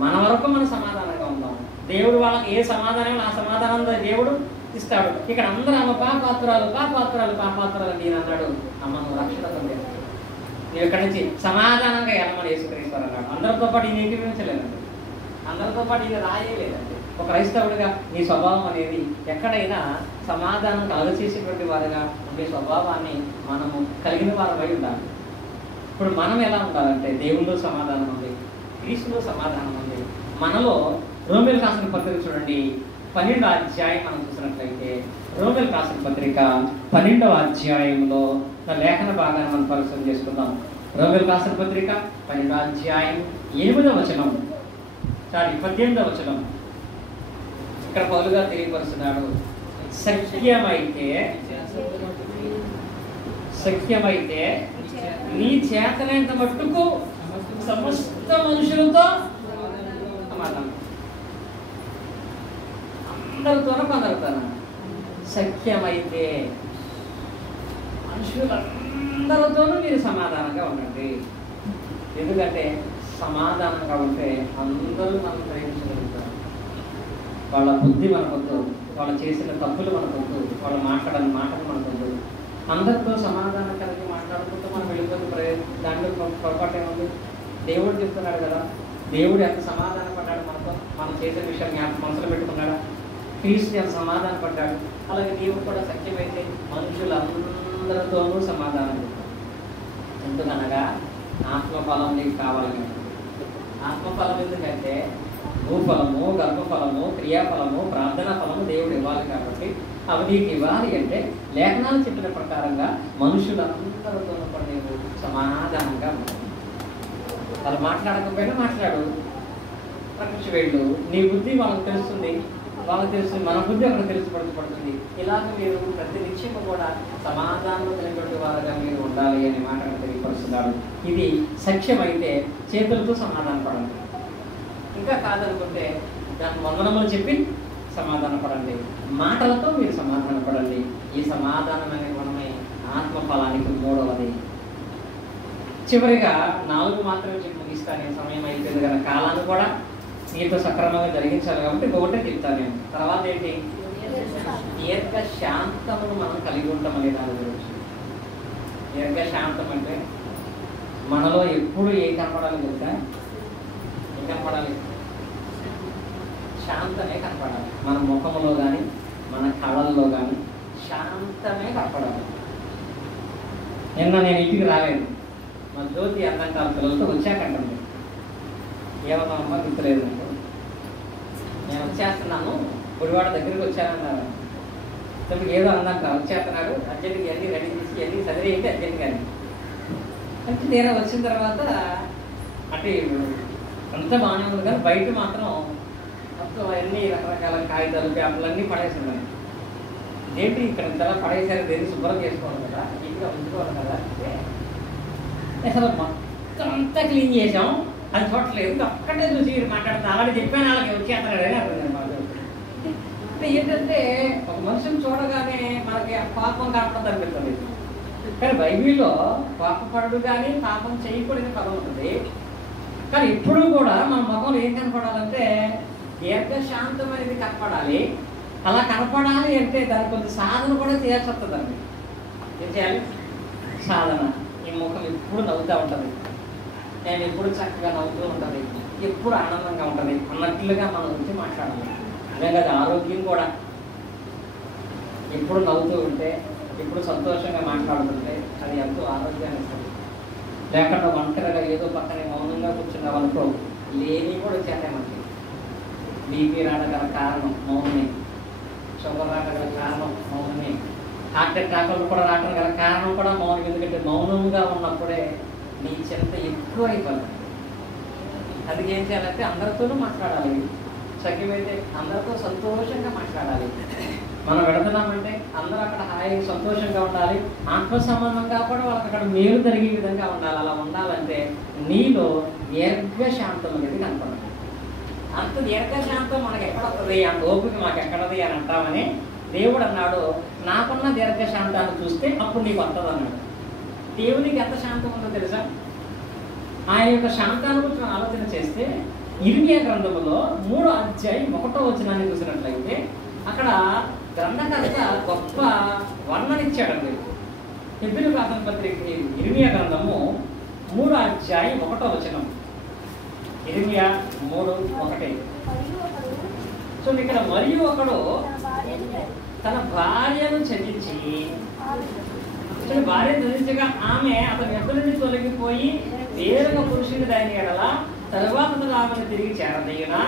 మన వరకు మనం సమాధానంగా ఉందాం. దేవుడు వాళ్ళకి ఏ సమాధానం ఆ సమాధానం దేవుడు ఇస్తాడు. ఇక్కడ అందరూ ఆమె పాపాత్రాలు పాపాత్రాలు పాపాత్రాలు నేను అన్నాడు. అమ్మ నువ్వు రక్షణ పొందేది, నువ్వు ఇక్కడి నుంచి సమాధానంగా వెళ్ళమని యేసుక్రీస్తు అన్నాడు. అందరితో పాటు ఈయన ఏకీభవించలేదండి, అందరితో పాటు ఈయన రాయలేదండి. ఒక క్రైస్తవుడిగా నీ స్వభావం అనేది ఎక్కడైనా సమాధానం కలగచేసేటువంటి వారుగా ఉండే స్వభావాన్ని మనము కలిగిన వారమై ఉండాలి. ఇప్పుడు మనం ఎలా ఉండాలంటే దేవుల్లో సమాధానం ఉంది, క్రీస్తులో సమాధానం ఉంది. మనలో రోమేలు రాసిన పత్రిక చూడండి 12వ అధ్యాయం మనం చూసినట్లయితే రోమేలు రాసిన పత్రిక 12వ అధ్యాయంలో లేఖన భాగాన్ని మనం పరిశీలన చేసుకుందాం. రోమేలు రాసిన పత్రిక 12వ అధ్యాయం 8వ వచనం, 18వ వచనం. ఇక్కడ పౌలుగా తెలియపరుస్తున్నాడు, సఖ్యమైతే నీ చేతనైనంత మట్టుకు సమస్త మనుషులతో సమాధానం, అందరితోనూ కొందరితోనూ. సఖ్యమైతే మనుషులందరితోనూ మీరు సమాధానంగా ఉండండి. ఎందుకంటే సమాధానంగా ఉంటే అందరూ మనం ప్రేమించగలుగుతారు. వాళ్ళ బుద్ధి మనకొద్దు, వాళ్ళు చేసిన తప్పులు మనకొద్దు, వాళ్ళు మాట్లాడని మాటలు మనకొద్దు. అందరితో సమాధానం కలిగి మాట్లాడుకుంటూ మనం వెళ్ళిపోతే దాంట్లో పొరపాటు ఏముంది? దేవుడు చెప్తున్నాడు కదా, దేవుడు ఎంత సమాధాన పడ్డాడు మనతో, మనం చేసే విషయం మనసులో పెట్టుకున్నాడా? క్రీస్తు ఎంత సమాధాన పడ్డాడు. అలాగే దేవుడు కూడా సత్యమైతే మనుషులందరితోనూ సమాధానం చెప్తాడు. ఎందుకనగా ఆత్మఫలం నీకు కావాలని. ఆత్మఫలం ఎందుకంటే భూఫలము, గర్భఫలము, క్రియాఫలము, ప్రార్థనా ఫలము దేవుడు ఇవ్వాలి. కాబట్టి అవి నీకు ఇవ్వాలి అంటే లేఖనాలు చెప్పిన ప్రకారంగా మనుషులందరితోనూ కూడా నీవు సమాధానంగా ఉంటావు. వాళ్ళు మాట్లాడకపోయినా మాట్లాడు, ప్రకృతి వెళ్ళు. నీ బుద్ధి వాళ్ళకి తెలుస్తుంది, వాళ్ళకి తెలుస్తుంది, మన బుద్ధి అక్కడ తెలుసుపరచబడుతుంది. ఇలాగ మీరు ప్రతి నిత్యము కూడా సమాధానం కలిగినటువంటి వారుగా మీరు ఉండాలి అనే మాట తెలియపరుస్తున్నాడు. ఇది సఖ్యమైతే చేతులతో సమాధాన పడండి, ఇంకా కాదనుకుంటే దాని వందనములు చెప్పి సమాధాన పడండి, మాటలతో మీరు సమాధాన పడండి. ఈ సమాధానం అనే గుణమే ఆత్మఫలానికి మూడవది. చివరిగా 4 మాత్రమే చెప్పి ముగిస్తాను, సమయం అయిపోయింది కదా. కాలాన్ని కూడా నీతో సక్రమంగా జరిగించాలి కాబట్టి ఒకటే చెప్తాను నేను. తర్వాత ఏంటి? దీర్ఘ శాంతమును మనం కలిగి ఉంటామని దాని గురించి. దీర్ఘ శాంతం అంటే మనలో ఎప్పుడు ఏం కనపడాలి తెలుసా? ఏం కనపడాలి? శాంతమే కనపడాలి. మన ముఖంలో కానీ మన కళల్లో కానీ శాంతమే కనపడాలి. నిన్న నేను ఇంటికి రాలేదు, మా జ్యోతి అన్నంటారు పిల్లలతో వచ్చాకంటే ఏమన్నా గుర్తులేదు నాకు. నేను వచ్చేస్తున్నాను, గుడివాడ దగ్గరికి వచ్చానన్నారు. తనకి ఏదో అందంట వచ్చేస్తున్నారు, అర్జెంట్గా అన్నీ రెడీ చేసి అన్నీ చదివేయండి అర్జెంట్గా అని. అంటే నేను వచ్చిన తర్వాత అంటే అంతా బాగానే ఉంది కానీ బయట మాత్రం మొత్తం అన్ని రకరకాల కాగితాలు పేపర్లు అన్నీ పడేసి ఉన్నాయి. ఏంటి ఇక్కడ ఇంతలా పడేసారు, దేన్ని శుభ్రం చేసుకోవాలి కదా, ఇంటిగా ఉంచుకోవాలి కదా అంటే అసలు మొత్తం అంతా క్లీన్ చేసాం, అది చూడట్లేదు, ఒక్కటే చూసి మాట్లాడుతున్నా. అలాగే చెప్పాను వాళ్ళకి వచ్చేస్తున్నాడని అర్థం మాట. అంటే ఏంటంటే ఒక మనిషిని చూడగానే మనకి పాపం కనపడదు అనిపిస్తుంది. కానీ బైబిల్లో పాపపడు కానీ పాపం చేయకూడని పదం ఉంటుంది. కానీ ఎప్పుడూ కూడా మన ముఖంలో ఏం కనపడాలంటే దీర్ఘశాంతం అనేది కనపడాలి. అలా కనపడాలి అంటే దానికి కొంచెం సాధన కూడా చేయాల్సి వస్తుందండి. ఏం చేయాలి? సాధన. ఈ ముఖం ఎప్పుడు నవ్వుతూ ఉంటుంది, నేను ఎప్పుడు చక్కగా నవ్వుతూ ఉంటుంది, ఎప్పుడు ఆనందంగా ఉంటుంది అన్నట్లుగా మన గురించి మాట్లాడాలి. అదే కదా ఆరోగ్యం కూడా. ఎప్పుడు నవ్వుతూ ఉంటే, ఎప్పుడు సంతోషంగా మాట్లాడుతుంటే అది ఎంతో ఆరోగ్యాన్ని ఇస్తుంది. లేకుండా ఒంటరిగా ఏదో పక్కనే మౌనంగా కూర్చున్నాం అనుకో, లేని కూడా వచ్చేస్తాయి మనకి. బీపీ రావడం కారణం మౌనమే, షుగర్ రావడం కారణం మౌనమే, హార్ట్ అటాక్లు కూడా రావడం గల కారణం కూడా మౌనం. ఎందుకంటే మౌనంగా ఉన్నప్పుడే నీ చింత ఎక్కువ అయిపోతుంది. అది ఏం చేయాలంటే అందరితోనూ మాట్లాడాలి. సఖ్యమైతే అందరితో సంతోషంగా మాట్లాడాలి. మనం వెళుతున్నామంటే అందరూ అక్కడ హాయిగా సంతోషంగా ఉండాలి. ఆత్మ సంబంధంగా కూడా వాళ్ళకి అక్కడ మేలు జరిగే విధంగా ఉండాలి. అలా ఉండాలంటే నీలో దీర్ఘశాంతం అనేది కనపడాలి. అంత దీర్ఘశాంతం మనకి ఎక్కడ వస్తుంది, అంత ఓపిక మాకు ఎక్కడది అని అంటామని దేవుడు అన్నాడు, నాకున్న దీర్ఘశాంతాన్ని చూస్తే అప్పుడు నీకు వస్తుంది అన్నాడు. దేవునికి ఎంత శాంతం ఉందో తెలుసా? ఆయన యొక్క శాంతాన్ని గురించి మనం ఆలోచన చేస్తే ఇర్మియా గ్రంథంలో 3వ అధ్యాయం 1వ వచనాన్ని చూసినట్లయితే అక్కడ గ్రంథకర్త గొప్ప వర్ణనిచ్చాడండి. హెబ్రీయులకు రాసిన పత్రిక ఇర్మియా గ్రంథము 3వ అధ్యాయం 1వ వచనం. ఇర్మియా 3:1. సో ఇక్కడ మరియు ఒకడు తన భార్యను చదించి, భార్య చదించగా ఆమె అతని ఎద్దు నుండి తొలగిపోయి వేరొక పురుషుని దాని ఎడల తరువాత ఆమెను తిరిగి చేరదయ్యునా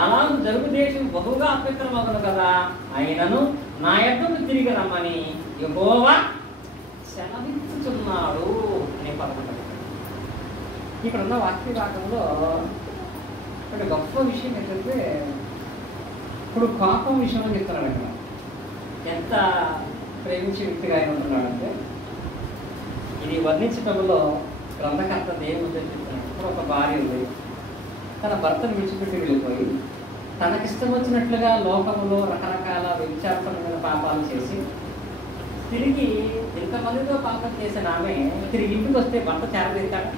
అలా జరుగు దేశం బహుగా అపవిత్రమగును కదా, అయినను నా ఎద్దకు తిరిగి రమ్మని యెహోవా సెలవిచ్చుచున్నాడు అనే పదం. ఇక్కడ ఉన్న వాక్య భాగంలో ఇక్కడ గొప్ప విషయం ఏంటంటే, ఇప్పుడు కోపం విషయంలో చెప్తున్నాడు. ఇక్కడ ఎంత ప్రేమించే వ్యక్తిగా ఆయన ఉంటున్నాడంటే, ఇది వర్ణించటంలో గ్రంథకర్త దేవుడు చెప్తున్నాడు. ఇప్పుడు ఒక భార్య ఉంది, తన భర్తను విడిచిపెట్టి వెళ్ళిపోయి తనకిష్టం వచ్చినట్లుగా లోకములో రకరకాల వ్యభిచారమైన పాపాలు చేసి తిరిగి ఇంతమందితో పాపం చేసిన ఆమె తిరిగి ఇంటికి వస్తే భర్త చేరదీస్తాడు.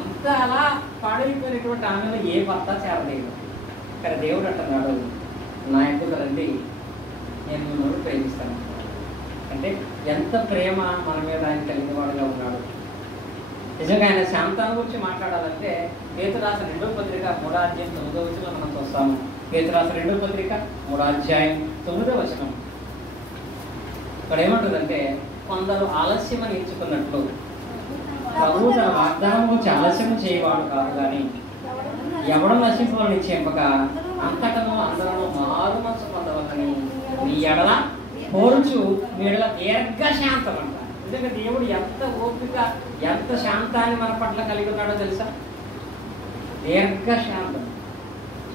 అంతా అలా పాడైపోయినటువంటి ఆమెలో ఏ భర్త చేరలేదు. ఇక్కడ దేవుడు అంటున్నాడు, నా ఎద్దుకు రండి, నేను మిమ్మల్ని ప్రేమిస్తాను. అంటే ఎంత ప్రేమ మన మీద ఆయన కలిగిన వాడుగా ఉన్నాడు. నిజంగా ఆయన శాంతాన్ని గురించి మాట్లాడాలంటే పేతురు రాసిన 2వ పత్రిక 3వ అధ్యాయం 9వ వచనం మనం చూస్తాము. పేతురు రాసిన 2వ పత్రిక 3వ అధ్యాయం 9వ వచనం. ఇక్కడ ఏమంటుందంటే, కొందరు ఆలస్యమని ఎంచుకున్నట్లు ప్రభువు తన వాగ్దానం గురించి ఆలస్యం చేయవాడు కాదు, కానీ ఎవడం నశింపులను నిశ్చయింపక అంతటను అందరూ మారు మనసు పొందవలని నీ ఎడల కోరుచు మీ ఎడల దీర్ఘశాంతం అంట. నిజంగా దేవుడు ఎంత ఓపిక, ఎంత శాంతాన్ని మన పట్ల కలిగి ఉన్నాడో తెలుసా? దీర్ఘశాంతం.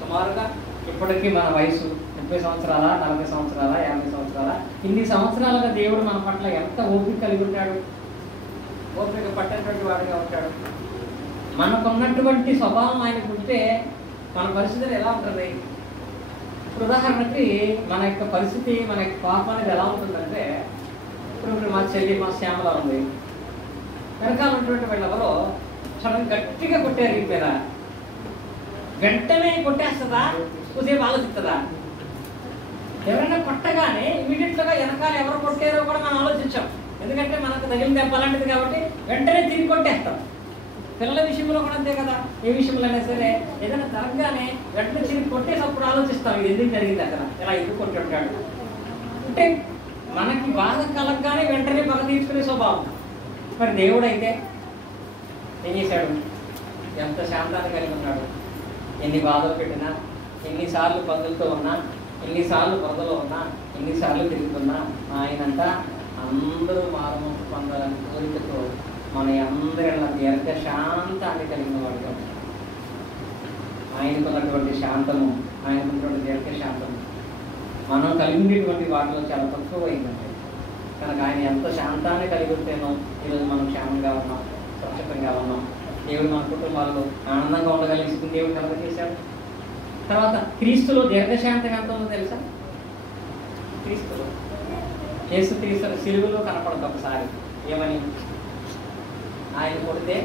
సుమారుగా ఇప్పటికీ మన వయసు 30 సంవత్సరాల, 40 సంవత్సరాల, 50 సంవత్సరాల, ఇన్ని సంవత్సరాలుగా దేవుడు మన పట్ల ఎంత ఓపిక కలిగి ఉంటాడు, ఓపిక పట్టినటువంటి వాడిగా ఉంటాడు. మనకున్నటువంటి స్వభావం ఆయనకు ఉంటే మన పరిస్థితులు ఎలా ఉంటుంది? ఇప్పుడు ఉదాహరణకి మన యొక్క పరిస్థితి, మన యొక్క పాపం అనేది ఎలా ఉంటుందంటే, ఇప్పుడు మా చెల్లి, మా శ్యామల ఉంది, వెనకాల ఉన్నటువంటి వాళ్ళెవరో చాలా గట్టిగా కొట్టారు ఈ మీద, వెంటనే కొట్టేస్తుందా, కొద్దిసేపు ఆలోచిస్తుందా? ఎవరైనా కొట్టగానే ఇమీడియట్గా వెనకాల ఎవరు కొట్టారో కూడా మనం ఆలోచించాం. ఎందుకంటే మనకు తగిలిన దెబ్బ అలాంటిది కాబట్టి వెంటనే తిరిగి కొట్టేస్తాం. పిల్లల విషయంలో కూడా అంతే కదా. ఏ విషయంలో అయినా సరే ఏదైనా జరగగానే వెంటనే తిరిగి కొట్టేటప్పుడు ఆలోచిస్తాం, ఇది ఎందుకు జరిగింది, అక్కడ ఇలా ఎందుకు కొట్టుంటాడు అంటే మనకి బాధ కలగగానే వెంటనే పగ తీర్చుకునే స్వభావం. మరి దేవుడు అయితే ఏం చేశాడు? ఎంత శాంతాన్ని కలిగి ఉన్నాడు. ఎన్ని బాధలు పెట్టినా, ఎన్నిసార్లు పదులతో ఉన్నా, ఎన్నిసార్లు బురదలో ఉన్నా, ఎన్నిసార్లు తిరుగుతున్నా ఆయనంట అందరూ మారుమూపు పొందాలని కోరికతో మన అందరిలో దీర్ఘశాంతాన్ని కలిగిన వాడుగా ఆయనకున్నటువంటి శాంతము, ఆయనకున్నటువంటి దీర్ఘశాంతము మనం కలిగినటువంటి వాటిలో చాలా తక్కువైందంటే. కనుక ఆయన ఎంత శాంతాన్ని కలిగి ఉంటేనో ఈరోజు మనం క్షేమంగా ఉన్నాం, సురక్షితంగా ఉన్నాం. దేవుడు మన కుటుంబాల్లో ఆనందంగా ఉండగలిగి దేవుడు కలగజేశాడు. తర్వాత క్రీస్తులో దీర్ఘశాంతం ఎంత ఉందో తెలుసా? క్రీస్తులో యేసుక్రీస్తు సిలువలో కనపడదు ఒకసారి. ఏమని? ఆయన కొడితే,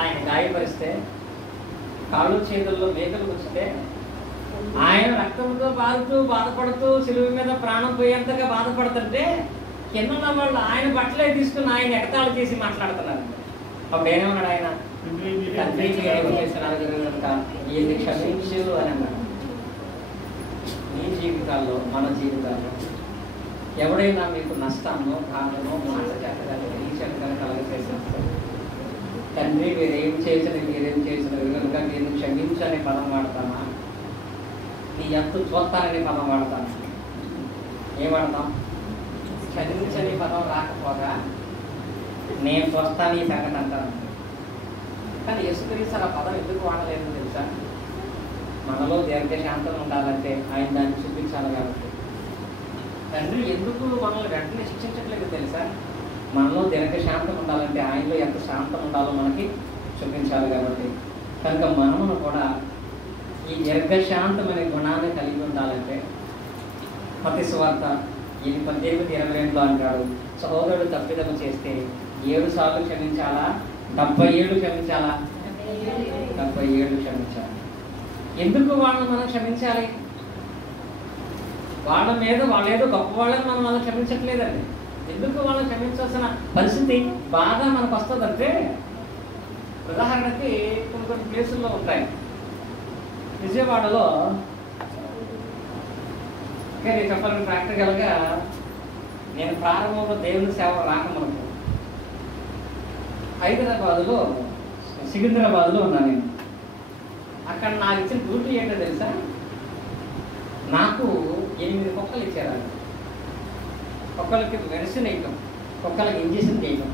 ఆయన గాయపరిస్తే, కాళ్ళు చేతుల్లో మేకలు గుచ్చితే ఆయన రక్తంతో బాధపడుతూ సిలువ మీద ప్రాణం పోయేంతగా బాధపడుతుంటే కింద ఉన్న వాళ్ళు ఆయన బట్టలే తీసుకుని ఆయన ఎగతాళి చేసి మాట్లాడుతున్నారు. అప్పుడు ఏమన్నాడు ఆయన? తండ్రికి ఏమి చేస్తున్నారు కనుక ఈయన్ని క్షమించు అని అన్నాడు. మీ జీవితాల్లో, మన జీవితాల్లో ఎవడైనా మీకు నష్టాన్నో, బాధనో, మాట చేతగానే, ఈ చేతగానే కలగచేసేస్తారు. తండ్రి మీరేం చేసిన కనుక నేను క్షమించని పదం వాడతానా, నీ ఎత్తు చూస్తానని పదం వాడతాను. ఏం వాడతాం? క్షమించని పదం రాకపోగా నేను చూస్తాను ఈ సంగతి అంటాను. కానీ యేసుక్రీస్తు ఆ పదం ఎందుకు వాడలేదు తెలుసా? మనలో దీర్ఘశాంతం ఉండాలంటే ఆయన దాన్ని చూపించాలి కాబట్టి. తండ్రి ఎందుకు మనల్ని వెంటనే శిక్షించట్లేదు తెలుసా? మనలో దీర్ఘశాంతం ఉండాలంటే ఆయనలో ఎంత శాంతం ఉండాలో మనకి చూపించాలి కాబట్టి. కనుక మనమును కూడా ఈ దీర్ఘశాంతమైన గుణాన్ని కలిగి ఉండాలంటే మత్తయి సువార్త 18:22 అంటాడు, సహోదరుడు తప్పిదము చేస్తే 7 సార్లు క్షమించాలా, 77 క్షమించాలా? 77 క్షమించాలి. ఎందుకు వాళ్ళని మనం క్షమించాలి? వాళ్ళ మీద వాళ్ళేదో గొప్ప వాళ్ళని మనం క్షమించట్లేదండి. ఎందుకు వాళ్ళని క్షమించాల్సిన పరిస్థితి, బాధ మనకు వస్తుందంటే, ఉదాహరణకి కొన్ని ప్లేసుల్లో ఉంటాయి. విజయవాడలో నేను చెప్పాలంటే ప్రాక్టికల్గా నేను ప్రారంభంలో దేవుని సేవ రాకముందు హైదరాబాదులో, సికింద్రాబాద్లో ఉన్నాను నేను. అక్కడ నాకు ఇచ్చిన డ్యూటీ ఏంటో తెలుసా? నాకు 8 కుక్కలు ఇచ్చారు. కుక్కలకి మెడిసిన్ వేయటం, కుక్కలకి ఇంజక్షన్ చేయటం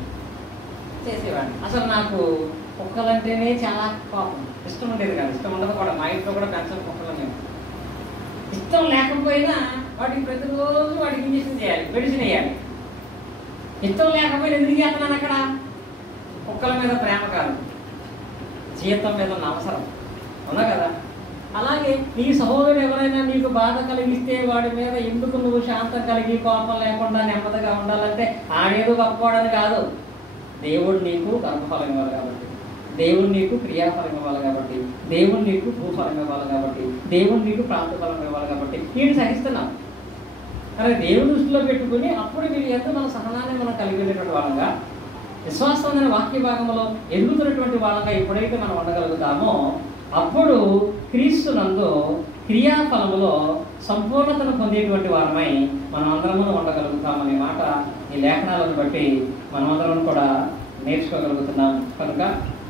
చేసేవాడిని. అసలు నాకు కుక్కలంటేనే చాలా కోపం, ఇష్టం ఉండేది కాదు. ఇష్టం ఉండదు కూడా, మా ఇంట్లో కూడా పెంచని కుక్కలు మేము. ఇష్టం లేకపోయినా వాటికి ప్రతిరోజు వాటికి ఇంజక్షన్ చేయాలి, మెడిసిన్ వేయాలి. ఇష్టం లేకపోయినా ఎందుకు చేస్తున్నాను అక్కడ? కుక్కల మీద ప్రేమ కాదు, జీవితం మీద ఉన్న అవసరం ఉన్నా కదా. అలాగే నీ సహోదరుడు ఎవరైనా నీకు బాధ కలిగిస్తే వాడి మీద ఎందుకు నువ్వు శాంతం కలిగి, కోపం లేకుండా నెమ్మదిగా ఉండాలంటే ఆడేదో గొప్పవాడని కాదు. దేవుడు నీకు గర్భఫలం ఇవ్వాలి కాబట్టి, దేవుడు నీకు క్రియాఫలం ఇవ్వాలి కాబట్టి, దేవుడు నీకు భూఫలం ఇవ్వాలి కాబట్టి, దేవుడు నీకు ప్రాంతఫలం ఇవ్వాలి కాబట్టి వీడిని సహిస్తున్నాం. కానీ దేవుడి దృష్టిలో పెట్టుకుని అప్పుడు వీళ్ళు ఎంత మన సహనాన్ని మనం కలిగి ఉండేటువంటి వాళ్ళంగా, విశ్వాసమైన వాక్య భాగంలో ఎదుగుతున్నటువంటి వాళ్ళంగా ఎప్పుడైతే మనం ఉండగలుగుతామో అప్పుడు క్రీస్తునందు క్రియాఫలములో సంపూర్ణతను పొందేటువంటి వారమై మనం అందరము ఉండగలుగుతామనే మాట ఈ లేఖనాలను బట్టి మనమందరం కూడా నేర్చుకోగలుగుతున్నాం. కనుక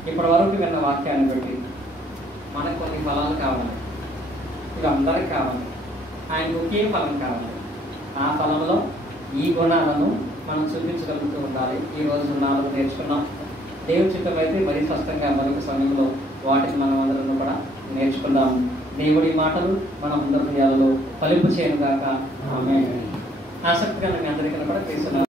ఇప్పటి వరకు విన్న వాక్యాన్ని బట్టి మనకు కొన్ని ఫలాలు కావాలి, ఇవి అందరికి కావాలి. ఆయనకు ఒకే ఫలం కావాలి. ఆ ఫలంలో ఈ గుణాలను మనం చూపించగలుగుతూ ఉండాలి. ఈరోజు 4 నేర్చుకున్నాం. దేవుడి చిత్తం అయితే మరీ స్పష్టంగా మరొక సమయంలో వాటిని మనం అందరం కూడా నేర్చుకుందాం. దేవుడి మాటలు మన హృదయాలలో ఫలింపు చేయను గాక. ఆమేన్. ఆసక్తిగా మీ అందరికీ కూడా తీసుకున్నాం.